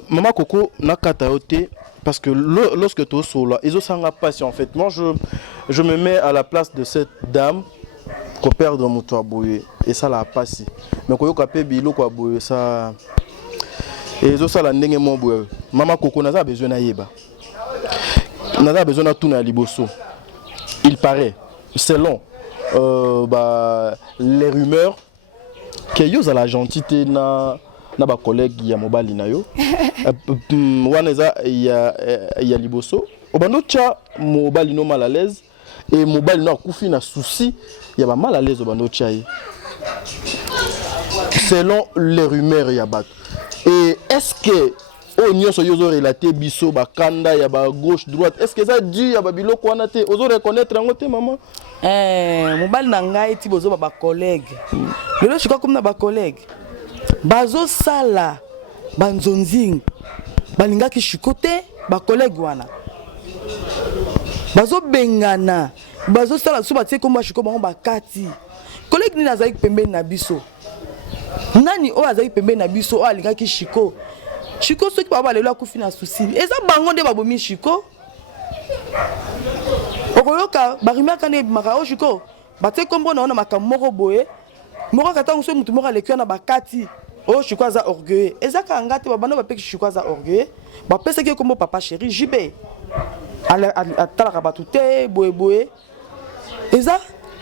maman Coco nakata yote parce que lorsque tu es solo ils ont sans passion en fait moi je me mets à la place de cette dame qu'on perd dans mon toit boye et ça la passe mais quand yo kapé bilo kwa boye ça et zo ça la ndenge mo boye maman Coco naza besoin na yeba naza besoin na tout na liboso il paraît selon les rumeurs que yo za la gentillité na ba collègue ya mobali na yo wana za ya liboso obando cha mobali no mal à l'aise et mobile na kufi na souci ya ba mal à l'aise bando tchaye selon les rumeurs ya bato. Et est-ce que on so yozo relaté biso ba kanda ya ba gauche droite, est-ce que ça dit ya ba biloko wana te ozo reconnaître ngo te maman? Mobile na ngai ti bozo ba collègue lelo chika comme na ba collègue bazo sala banzonzing balingaki chikote ba collègue wana bazo bengana bazo sala so batie komba chiko bango bakati collègue ni nazaki pembeni na biso nani o azaki pembeni na biso o alingaki chiko chiko soki baba lelo akufi na souci eza bango nde babomi chiko okoloka barimaka ne makao chiko batie kombo na ona makamoko boye moko kata nso mutu moko aleki na bakati o chiko aza orgueil ezaka ngate babano bapeki chiko aza orgueil bapesaki kombo papa chéri jibe atalaka bato te boye eza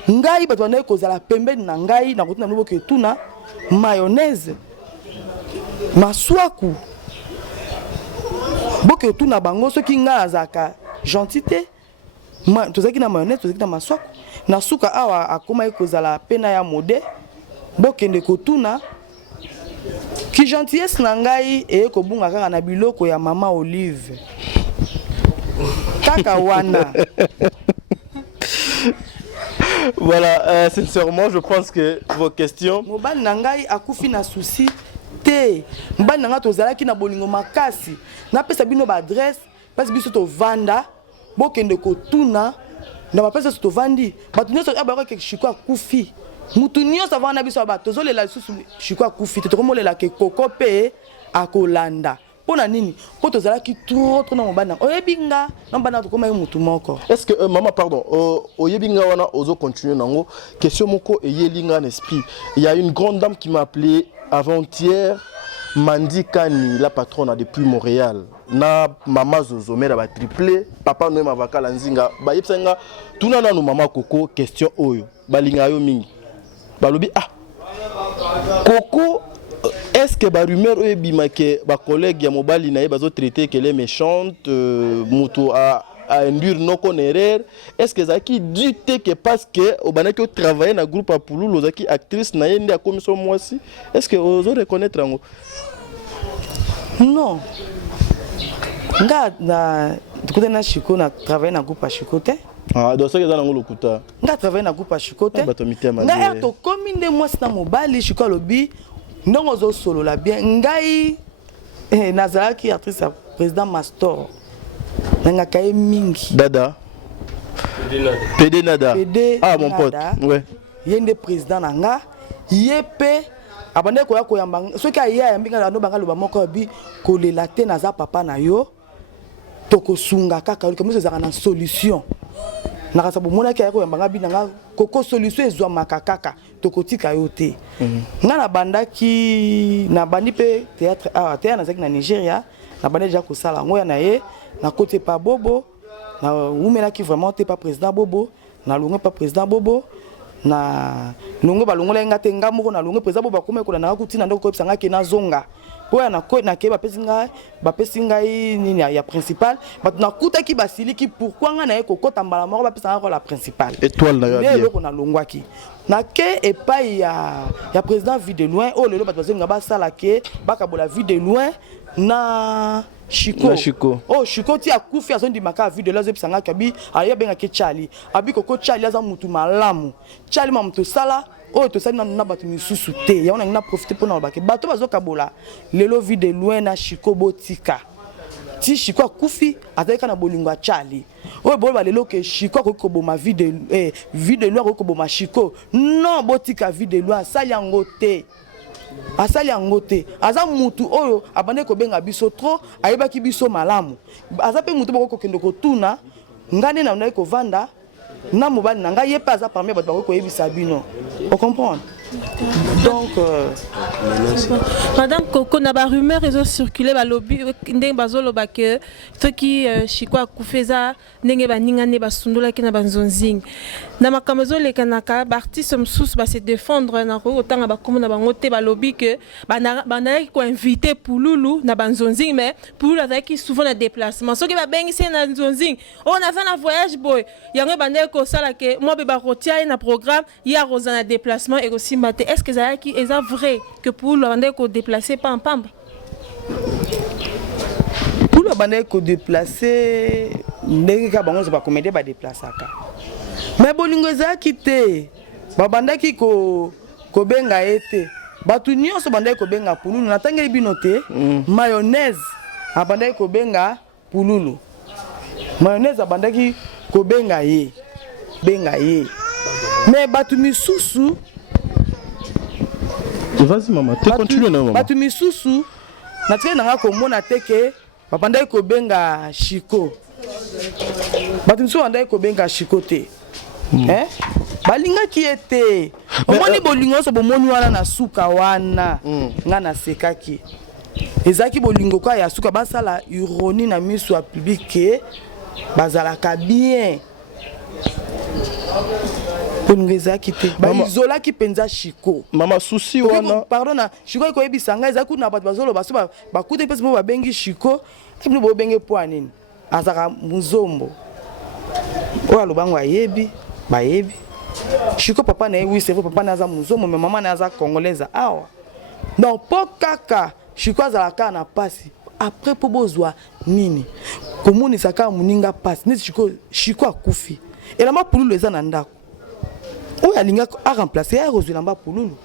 ngai bato banaye kozala pembeni na ngai na kotina mlobo ke tuna mayonnaise maswaku boke tuna bango soki nga azaka gentité tozaki na mayonnaise tozaki na maswaku na suka awa akoma kozala pena ya mode bokende kotuna ki gentillesse na ngai eye kobunga kaka na biloko ya mama Olive kaka wana. Voilà, sincèrement, je pense que vos questions. Mobali nangai akufi na souci te. Mobali nanga tozalaki na bolingo makasi. Na pesa bino ba adresse, parce biso to vanda, bokende kotuna, na ba pesa to vandi. Batu nyonso abako ke chiko akufi. Mutu nyonso vana biso ba tozolela lisusu chiko akufi. Te tokomolela ke koko pe akolanda. Pona nini po tozalaki trop na mobana oyebinga na bana to koma mutu moko. Est-ce que maman pardon oyebinga wana ozo continuer nango question moko eyelinga en esprit. Il y a une grande dame qui m'a appelé avant-hier Mandi Kani, la patronne depuis Montréal. Na mama Zozo mera ba triplé papa no ma vakala nzinga ba yepsenga tuna na no mama Koko question oyo balinga yo mingi balobi Koko. Est-ce que les rumeurs que les collègues de Mobali ont traité qu'elle est méchante, moto a induire nos erreur? Est-ce que ça qui dit que parce que au banaki travaillé dans le groupe à Pouloulou, les actrices na yende a commission moi aussi? Est-ce que vous reconnaître en non. Nga na tukote na Chiko na travaillé dans le groupe à Chiko te. Ah, donc ça que dans le kuta. Nga travaillé dans le groupe à Chiko te. Nga to commune de moi na Mobali Chiko lobi. Non ozo solo la bien ngai nazalaki actrice ya président Mastor nanga kaye mingi dada PD nada ah mon pote ouais yende président nanga yepe abande ko ya koyamba soki aya yambinga no banga loba moko bi kolela te naza papa na yo tokosunga kaka comme ça za na solution nakasa bomona ki ayako yambanga binanga koko solution ezwa makakaka tokotika yote ngana bandaki na bandi pe théâtre théâtre nazaki na Nigeria na bandi déjà ko sala ngoya na ye na côté pa bobo na umela ki vraiment te pas président bobo na longue pas président bobo na longue ba longola ngate ngamoko na longue président bobo komeko na kutina ndoko ko pisanga ke na zonga poya na ko na ke ba pesinga nini ya principal but na kuta ki basili ki pourquoi nga na ye kokota mbala moko ba pesanga ko la principal étoile na ya lelo ko na longwaki na ke epai ya président vie de loin o lelo bato bazenga ba sala ke bakabola vie de loin na Chiko. Oh Chiko ti akufi azondi maka vie de loin zepsanga kabi aya benga ke Charlie abi koko Charlie aza mutu malamu Charlie ma mutu sala oh to sali na bato misusu te ya ona ngina profiter pona ba ke bato bazoka bola lelo vie de loin na Chiko botika ti Chiko akufi azalika na bolingo Charlie oh bo ba lelo ke Chiko ko boma vie de loin ko boma Chiko non botika vie de loin sali yango te asali yango te aza mutu oyo abande ko benga biso trop ayebaki biso malamu aza pe mutu boko kende ko tuna ngane na ko vanda na mobali na ngai yepa aza parmi bato bako yebisa bino o comprendre Donc Madame Coco, na ba rumeur ils ont circulé ba lobby ndenge bazoloba que ceux qui chikwa kufeza ndenge ba ningane ba sundola ki na banzonzing na makamzo le kanaka ba artiste msusu ba se défendre na ko tanga ba komo na bango te ba lobby que bana ko inviter Pululu na banzonzing mais Pululu azaki souvent na déplacement soki ba bengi se na nzonzing on a fait na voyage boy yango bande ko sala que moi be ba rotia na programme ya rosa na déplacement et aussi maté est-ce que ça qui est vrai que Pululu bande ko déplacer pas en pamba Pululu bande ko déplacer ndenge ka bango ba comédie ba déplaçaka mais bolingo ezaki te babandaki ko benga ete batu nyonso bandaki ko benga Pululu natangeli bino te mayonnaise abandaki ko benga Pululu mayonnaise abandaki ko benga ye mais batu misusu vas-y maman tu continues na maman batu misusu natikeli nanga komona te ke babandaki ko benga Chiko batu misusu bandaki ko benga Chiko te balingaki ete omoni bolingo so bomoni wana na suka wana nga nasekaki ezalaki bolingo kwa ya suka basala ironie na miso ya public bazalaka bien bolingo ezalaki te baizolaki mpenza Chiko mama susi wana pardon na Chiko ekoyebisanga ezalaki na bato bazoloba so bakute mpesi mo babengi Chiko ebino bobenge po anini azaka muzombo oyo alobango ayebi bayebi Chiko papa na oui c'est vrai papa na za muzomo mais maman na za congolaise awa donc po kaka Chiko azalaka na pasi après po bozwa nini komoni saka muninga pasi neti Chiko akufi elamba Pululu eza na ndako oyo alinga a remplacer ya rozwi lamba Pululu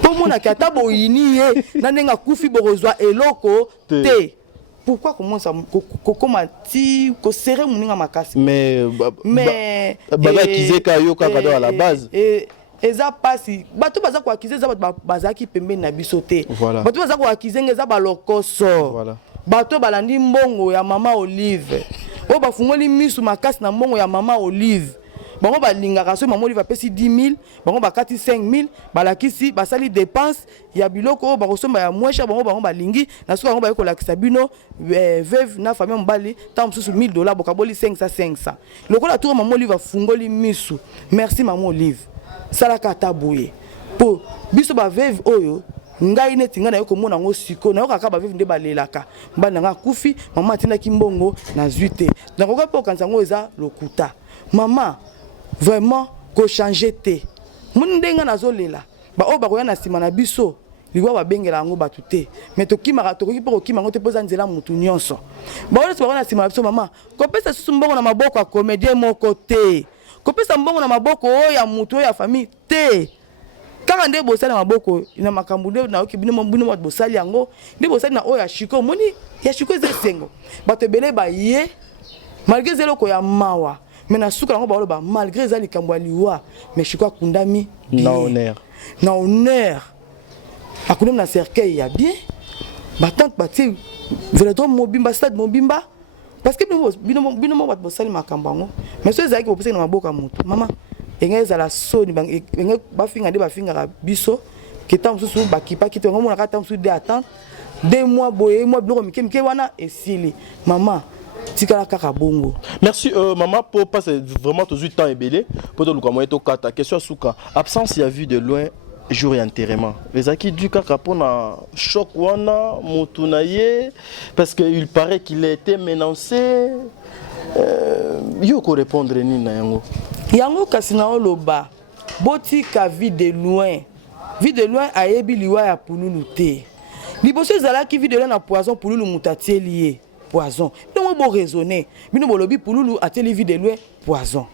po mona ki ata boyini ye na ndenge akufi borozwa eloko te. Pourquoi commence à serrer mon ninga makasi mais baba kizeka yo kaka à la base eza pasi bato baza ko akize za bazaki pembe na biso te bato baza ko akize ngeza balokoso voilà bato balandi mbongo ya mama Olive o bafungoli misu makasi na mbongo ya mama Olive bango balingaka so mama Olive apesi 10 000 bango bakati 5 000 balakisi basali dépense ya biloko bakosomba ya mwesha bango balingi na soka bango bayeko lakisa bino veuve na famille mbali ta msusu $1000 bokaboli 500 lokola tour mama Olive afungoli misu merci mama Olive salaka tabuye po biso ba veuve oyo ngai neti ngana yoko mona ngo siko na yoka ba veuve nde balelaka mbana nga kufi mama atinda kimbongo na zuite na koka po kanzango eza lokuta mama vraiment ko changer te mun ndenga nazolela ba o ba ko yana sima na biso liwa ba bengela ngo batu te mais to kimaka to ko kima ngo te poza nzela mutu nyonso ba o so ba na sima na biso mama ko pesa susu mbongo na maboko ya comédien moko te ko pesa mbongo na maboko o ya mutu ya famille te kaka nde bosali na maboko ina makambu nde na oki bino bosali yango nde bosali na o ya Chiko moni ya Chiko zesengo bato ebele ba ye malgré zeloko ya mawa mais na suka ngo ba malgré zali kambwa liwa mais Chiko akundami na honneur akundami na cercueil ya bien batante bati velodrome mobimba stade mobimba parce que bino mo bosali makambango mais so ezali ko pesa na maboka mutu mama engeza la soni banga bafinga de bafinga biso ketam susu bakipa kito ngo mona kata musu de attendre 2 mois boye moi bloko mike wana esili mama tikala kaka bongo. Merci maman pour passer vraiment tout le temps ébélé pour le comment to kata question suka absence ya vue de loin jour et enterrement les acquis du kaka pona choc wana mutunaye parce que il paraît qu'il a été menacé yo ko répondre ni na yango kasi na oloba boti ka vie de loin ayebi liwa ya Pululu te liboso ezalaki vie de loin na poison Pululu mutatie lié poison donc bo raisonner bino bolobi Pululu ateli vie de loin poison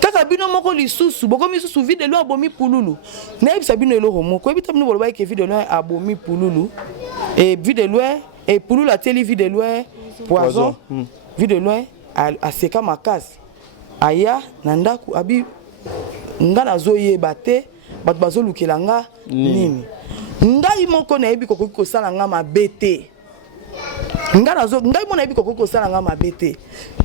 kaka bino moko lisusu boko misusu vie de loin abomi Pululu na ebisa bino eloko moko ebita bino boloba ke vie de loin abomi Pululu et vie de loin et Pululu ateli vie de loin poison vie de loin a seka makasi aya nandaku abi ngana zoyeba te bato bazolukela nga nini ngai moko na yebi kokoki kosala nga mabete ngai mona yebi kokoki kosala nga mabete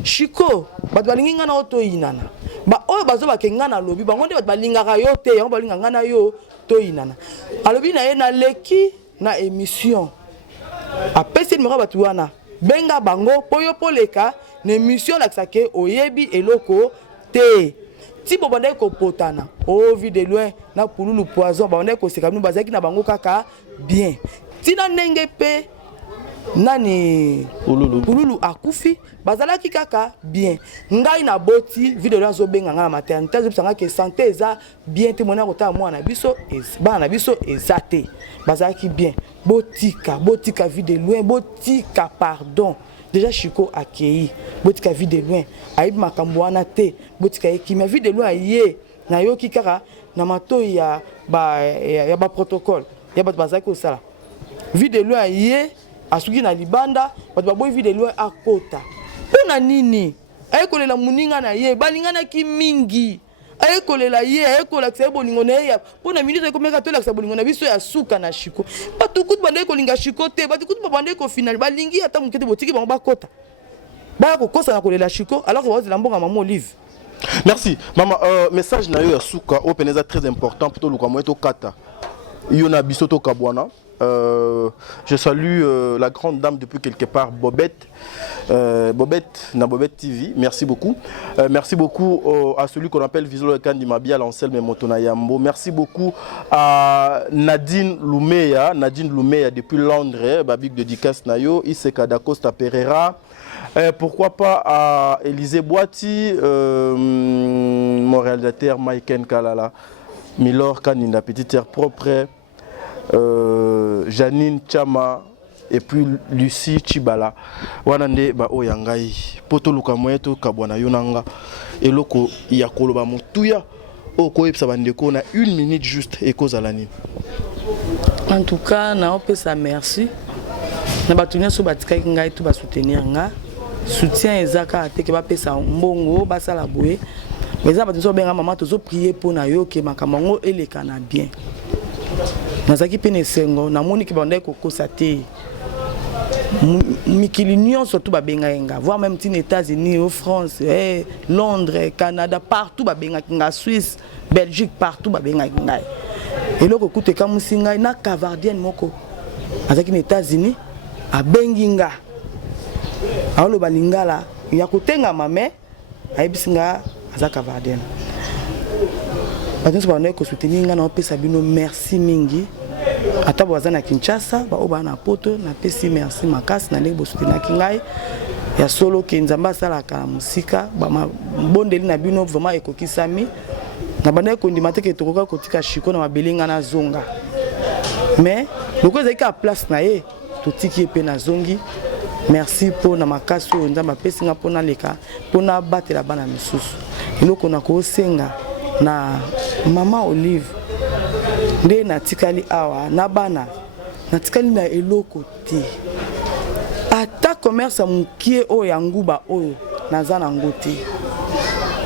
Chiko bato balingi nga na oto inana ba oyo bazo bakenga na lobi bango nde balingaka yo te yango balinganga na yo to inana alobi na ye na leki na émission apesi numéro batu wana benga bango poyo poleka na émission lakisake oyebi eloko te ti bo bandai ko potana o vi de loin na pululu poison ba bandai ko seka bino bazaki na bango kaka bien tina ndenge pe nani pululu akufi bazalaki kaka bien ngai na boti video la zo benga nga maternité zo bisanga ke santé eza bien te mona kota mwana biso bana biso ezate bazalaki bien botika vie de loin botika pardon déjà Chico accueilli botika vie de loin aïd makambo wana te botika ekima vie de loin ye na yoki kaka na mato ya ba protocole ya bat bazaki osala vie de loin ye asuki na libanda bat baboy vie de loin akota pona nini ayekolela muninga na ye balingana ki mingi ayekolela ye ayekola ksa bolingo na ye pona minute komeka to la ksa bolingo na biso ya suka na Chico batukut bande ko linga Chico te batukut bande ko final balingi ata mukete botiki bango bakota ba ko kosa na kolela Chico alors que vous la mbonga maman Olive. Merci maman message na yo ya suka open est très important pour to luka moeto kata yona bisoto kabwana. Je salue la grande dame depuis quelque part, Bobette. Bobette TV, merci beaucoup. Merci beaucoup à celui qu'on appelle Visual Kandimabia, l'Anselme Motonayambo. Merci beaucoup à Nadine Loumeya depuis Londres, Babik de Dikas Nayo, Iseka Dacosta Pereira. Pourquoi pas à Élisée Boiti, mon réalisateur Maiken Kalala, Milor Kaninda, petite terre propre. Janine Chama et puis Lucie Chibala wanande ba oyangai poto luka mweto kabwana yonanga eloko ya koloba mutuya oko epsa bandeko na 1 minute juste ekozalani. En tout cas na opesa merci na batunya so batika ngai to ba soutenir nga soutien ezaka te ke ba pesa mbongo basala boye mais ça batuso benga maman tozo prier pour na yo ke makamango eleka na bien. Nazaki pene sengo na moni ki bandai kokosa te mikili nyonso tout babenga enga voir même tin États-Unis au France Londres Canada partout babenga kinga Suisse Belgique partout babenga kinga eloko kute kamusinga na cavardienne moko azaki na États-Unis abenginga alo balingala ya kotenga mame ayibisinga azaka cavardienne. Parce que nous avons soutenir nga na opesa bino merci mingi ata boza na Kinshasa ba oba na poto na pesi merci makasi na lebo soutenir kingai ya solo ke nzamba sala ka musika ba bondeli na bino vraiment ekokisami na bana ko ndimate ke tokoka kotika Chico na mabelinga na zonga mais loko ezaka place na ye totiki pe na zongi merci pour na makasi nzamba pesi nga pona leka pona batela bana misusu eloko na ko senga na Maman Olive nde natikali awa na bana natikali na eloko te ata commerce mukie o ya nguba oyo naza na ngote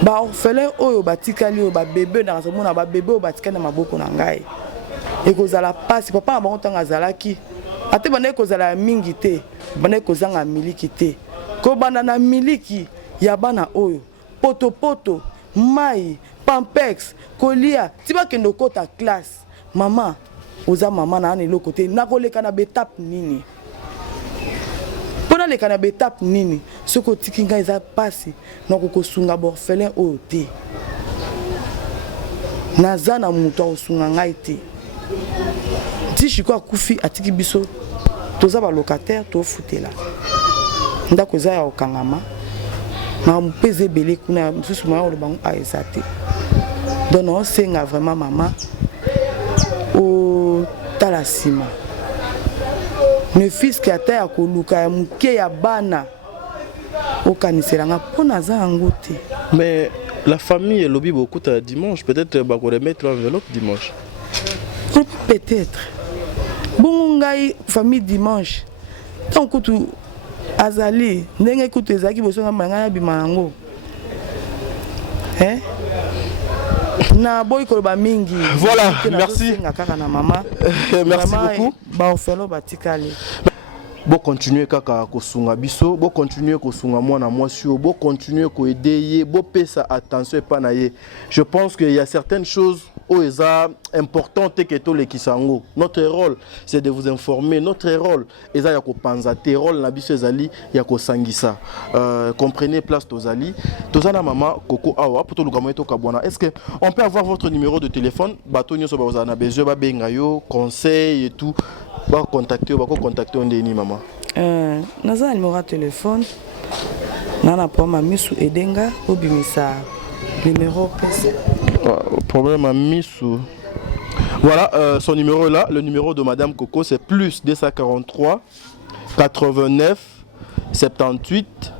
ba orphelin oyo batikali o ba bébé na mona ba bébé o batikali na maboko na ngai ekozala pasi papa na bango tanga zalaki ate bana ekozala mingi te bana ekozanga miliki te ko bana na miliki ya bana oyo poto mai Pampex, Kolia, tiba kendo kota classe. Maman, oza maman na ane loko te, nakoleka na betap nini. Pona leka na betap nini, soko tikinga eza pasi, nako kosunga borfelin o te. Naza na muto osunga ngai te. Ti Chico akufi atiki biso, toza ba locataire to futela. Ndako eza ya okangama. Na mpeze belé kuna msusu mwa lo bango aizate. Donc on senga vraiment maman au talasima. Ne fils qui ata ya koluka ya muke ya bana au kaniseranga pona za ngote. Mais la famille est lobby beaucoup dimanche, peut-être ba ko remettre l'enveloppe dimanche. Peut-être. Bon ngai famille dimanche. Tant que tu azali ndenge kutu ezaki bosonga mangana bimango na boy koloba mingi. Voilà, merci. Ngakaka na mama merci beaucoup. Ba ofelo batikali. Bo continuer kaka kosunga biso, bo continuer kosunga mwana mwasi, bo continuer ko aider, bo pesa attention pa na ye. Je pense qu'il y a certaines choses où est importante que to le kisango. Notre rôle c'est de vous informer, notre rôle est ya ko panza te rôle na biso ezali ya ko sangisa. Comprenez place tozali. Tozana mama Coco awa poto lukamo to kabwana. Est-ce que on peut avoir votre numéro de téléphone? Bato nyoso ba na besoin ba benga yo conseil et tout. Ba contacter on ndeni mama. Naza numéro de téléphone. Nana pa ma misu edenga obimisa numéro PC. Problème à Missou. Voilà, son numéro est là. Le numéro de Madame Coco, c'est plus 243 89 78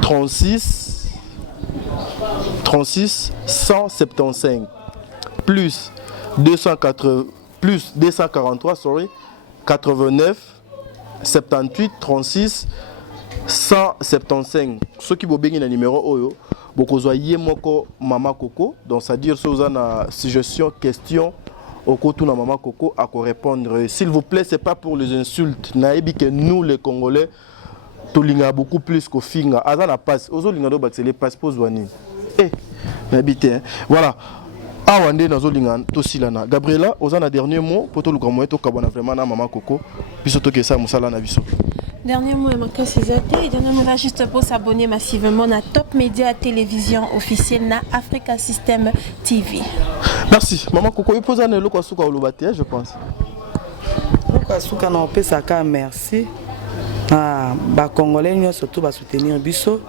36 175. Plus 243 89 78 36 175. Ceux qui vous baignent le numéro Oyo. Bokozwa ye moko mama Coco, donc c'est-à-dire si vous avez une suggestion, question, au côté de maman Coco à répondre. S'il vous plaît, c'est pas pour les insultes. Naïbi que nous les Congolais, tout l'inga beaucoup plus qu'au finga. Azana passe, ozo l'inga do c'est les passeports douaniers. N'habitez. Voilà. Awande nazo linga to silana. Gabriela, ozana dernier mot pour tout le grand to kabona vraiment na maman Coco. Puis surtout que ça musala na biso. Dernier mot est marqué et dernier mot là juste pour s'abonner massivement à Top Média Télévision officielle na Africa System TV. Merci. Maman Coco, il pose un loko asuka olobate, je pense. Loko asuka na opesa ka merci. Na ba Congolais nyo surtout ba soutenir biso.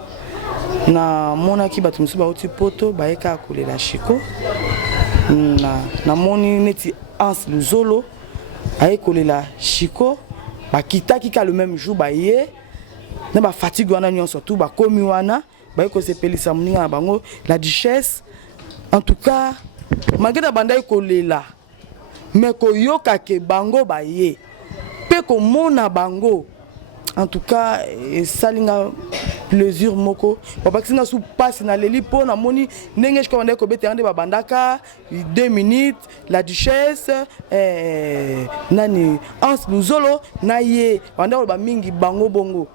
Na mona ki batu musu ba oti poto ba eka kolela Chiko. Na moni neti Ans Luzolo a kolela Chiko. Ba kitaki ka le même jour ba ye na ba fatigue wana nyon surtout ba komi wana ba ko se pelisa muninga bango la duchesse en tout cas malgré banda ko lela mais ko yoka ke bango ba ye pe ko mona bango en tout cas salinga plaisir moko papa kisinga sou passe na leli po na moni ndenge ko banda ko bete ande ba bandaka 2 minutes la duchesse nani Ans Luzolo na ye banda ba mingi bango bongo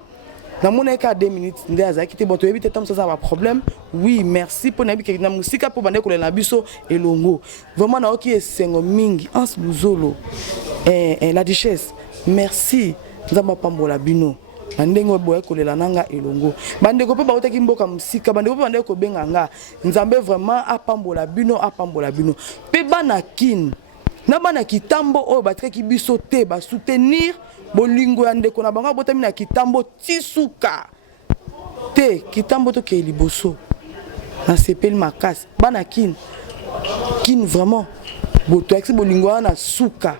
na mona ka 2 minutes nde azaki te boto ebite tam ça va problème oui merci pour nabi ke na musika po banda ko na biso elongo vraiment na oki esengo mingi Ans Luzolo la duchesse merci nzamba pambola bino ndenge boye kolela nanga elongo bandeko pe baotaki mboka musika bandeko pe bandeko benga nga nzambe vraiment apambola bino pe bana kin na bana kitambo oyo batreki biso te ba soutenir bolingo ya ndeko na bango botami na kitambo tisuka te kitambo to ke liboso na sepeli makasi bana kin vraiment boto aksi bolingo na suka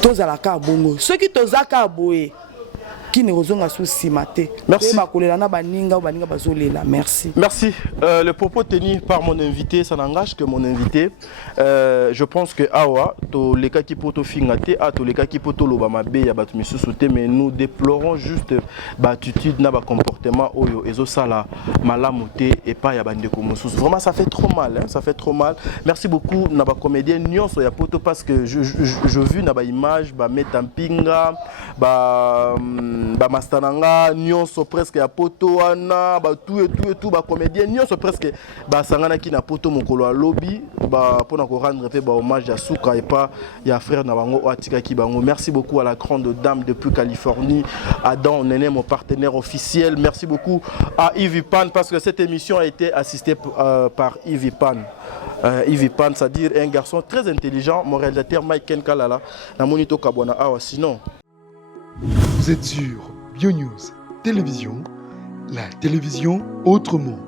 tozalaka bongo soki tozaka boye Merci. Merci. Le propos tenu par mon invité, ça n'engage que mon invité. Je pense que Awa, tous les cas qui peuvent fingate, tous les cas qui peuvent l'obamabe, mais nous déplorons juste l'attitude, le comportement, et ça malamoté et pas yabande comme vraiment ça fait trop mal, hein, ça fait trop mal. Merci beaucoup, naba comédien Nyon so yapoto parce que je vu naba image, ba metampinga, ba mastananga nyonso presque ya poto wana ba tout ba comédien nyonso presque ba sangana ki na poto mokolo lobby ba pona ko rendre pe ba hommage à Souka et pas ya frère na bango atika ki bango. Merci beaucoup à la grande dame depuis Californie, Adam Nene, mon partenaire officiel. Merci beaucoup à Yves Pan parce que cette émission a été assistée par Yves Pan. Yves Pan, c'est-à-dire un garçon très intelligent, mon réalisateur Mike Kenkalala na monito kabwana awa sinon. Vous êtes sur BioNews Télévision, la télévision autrement.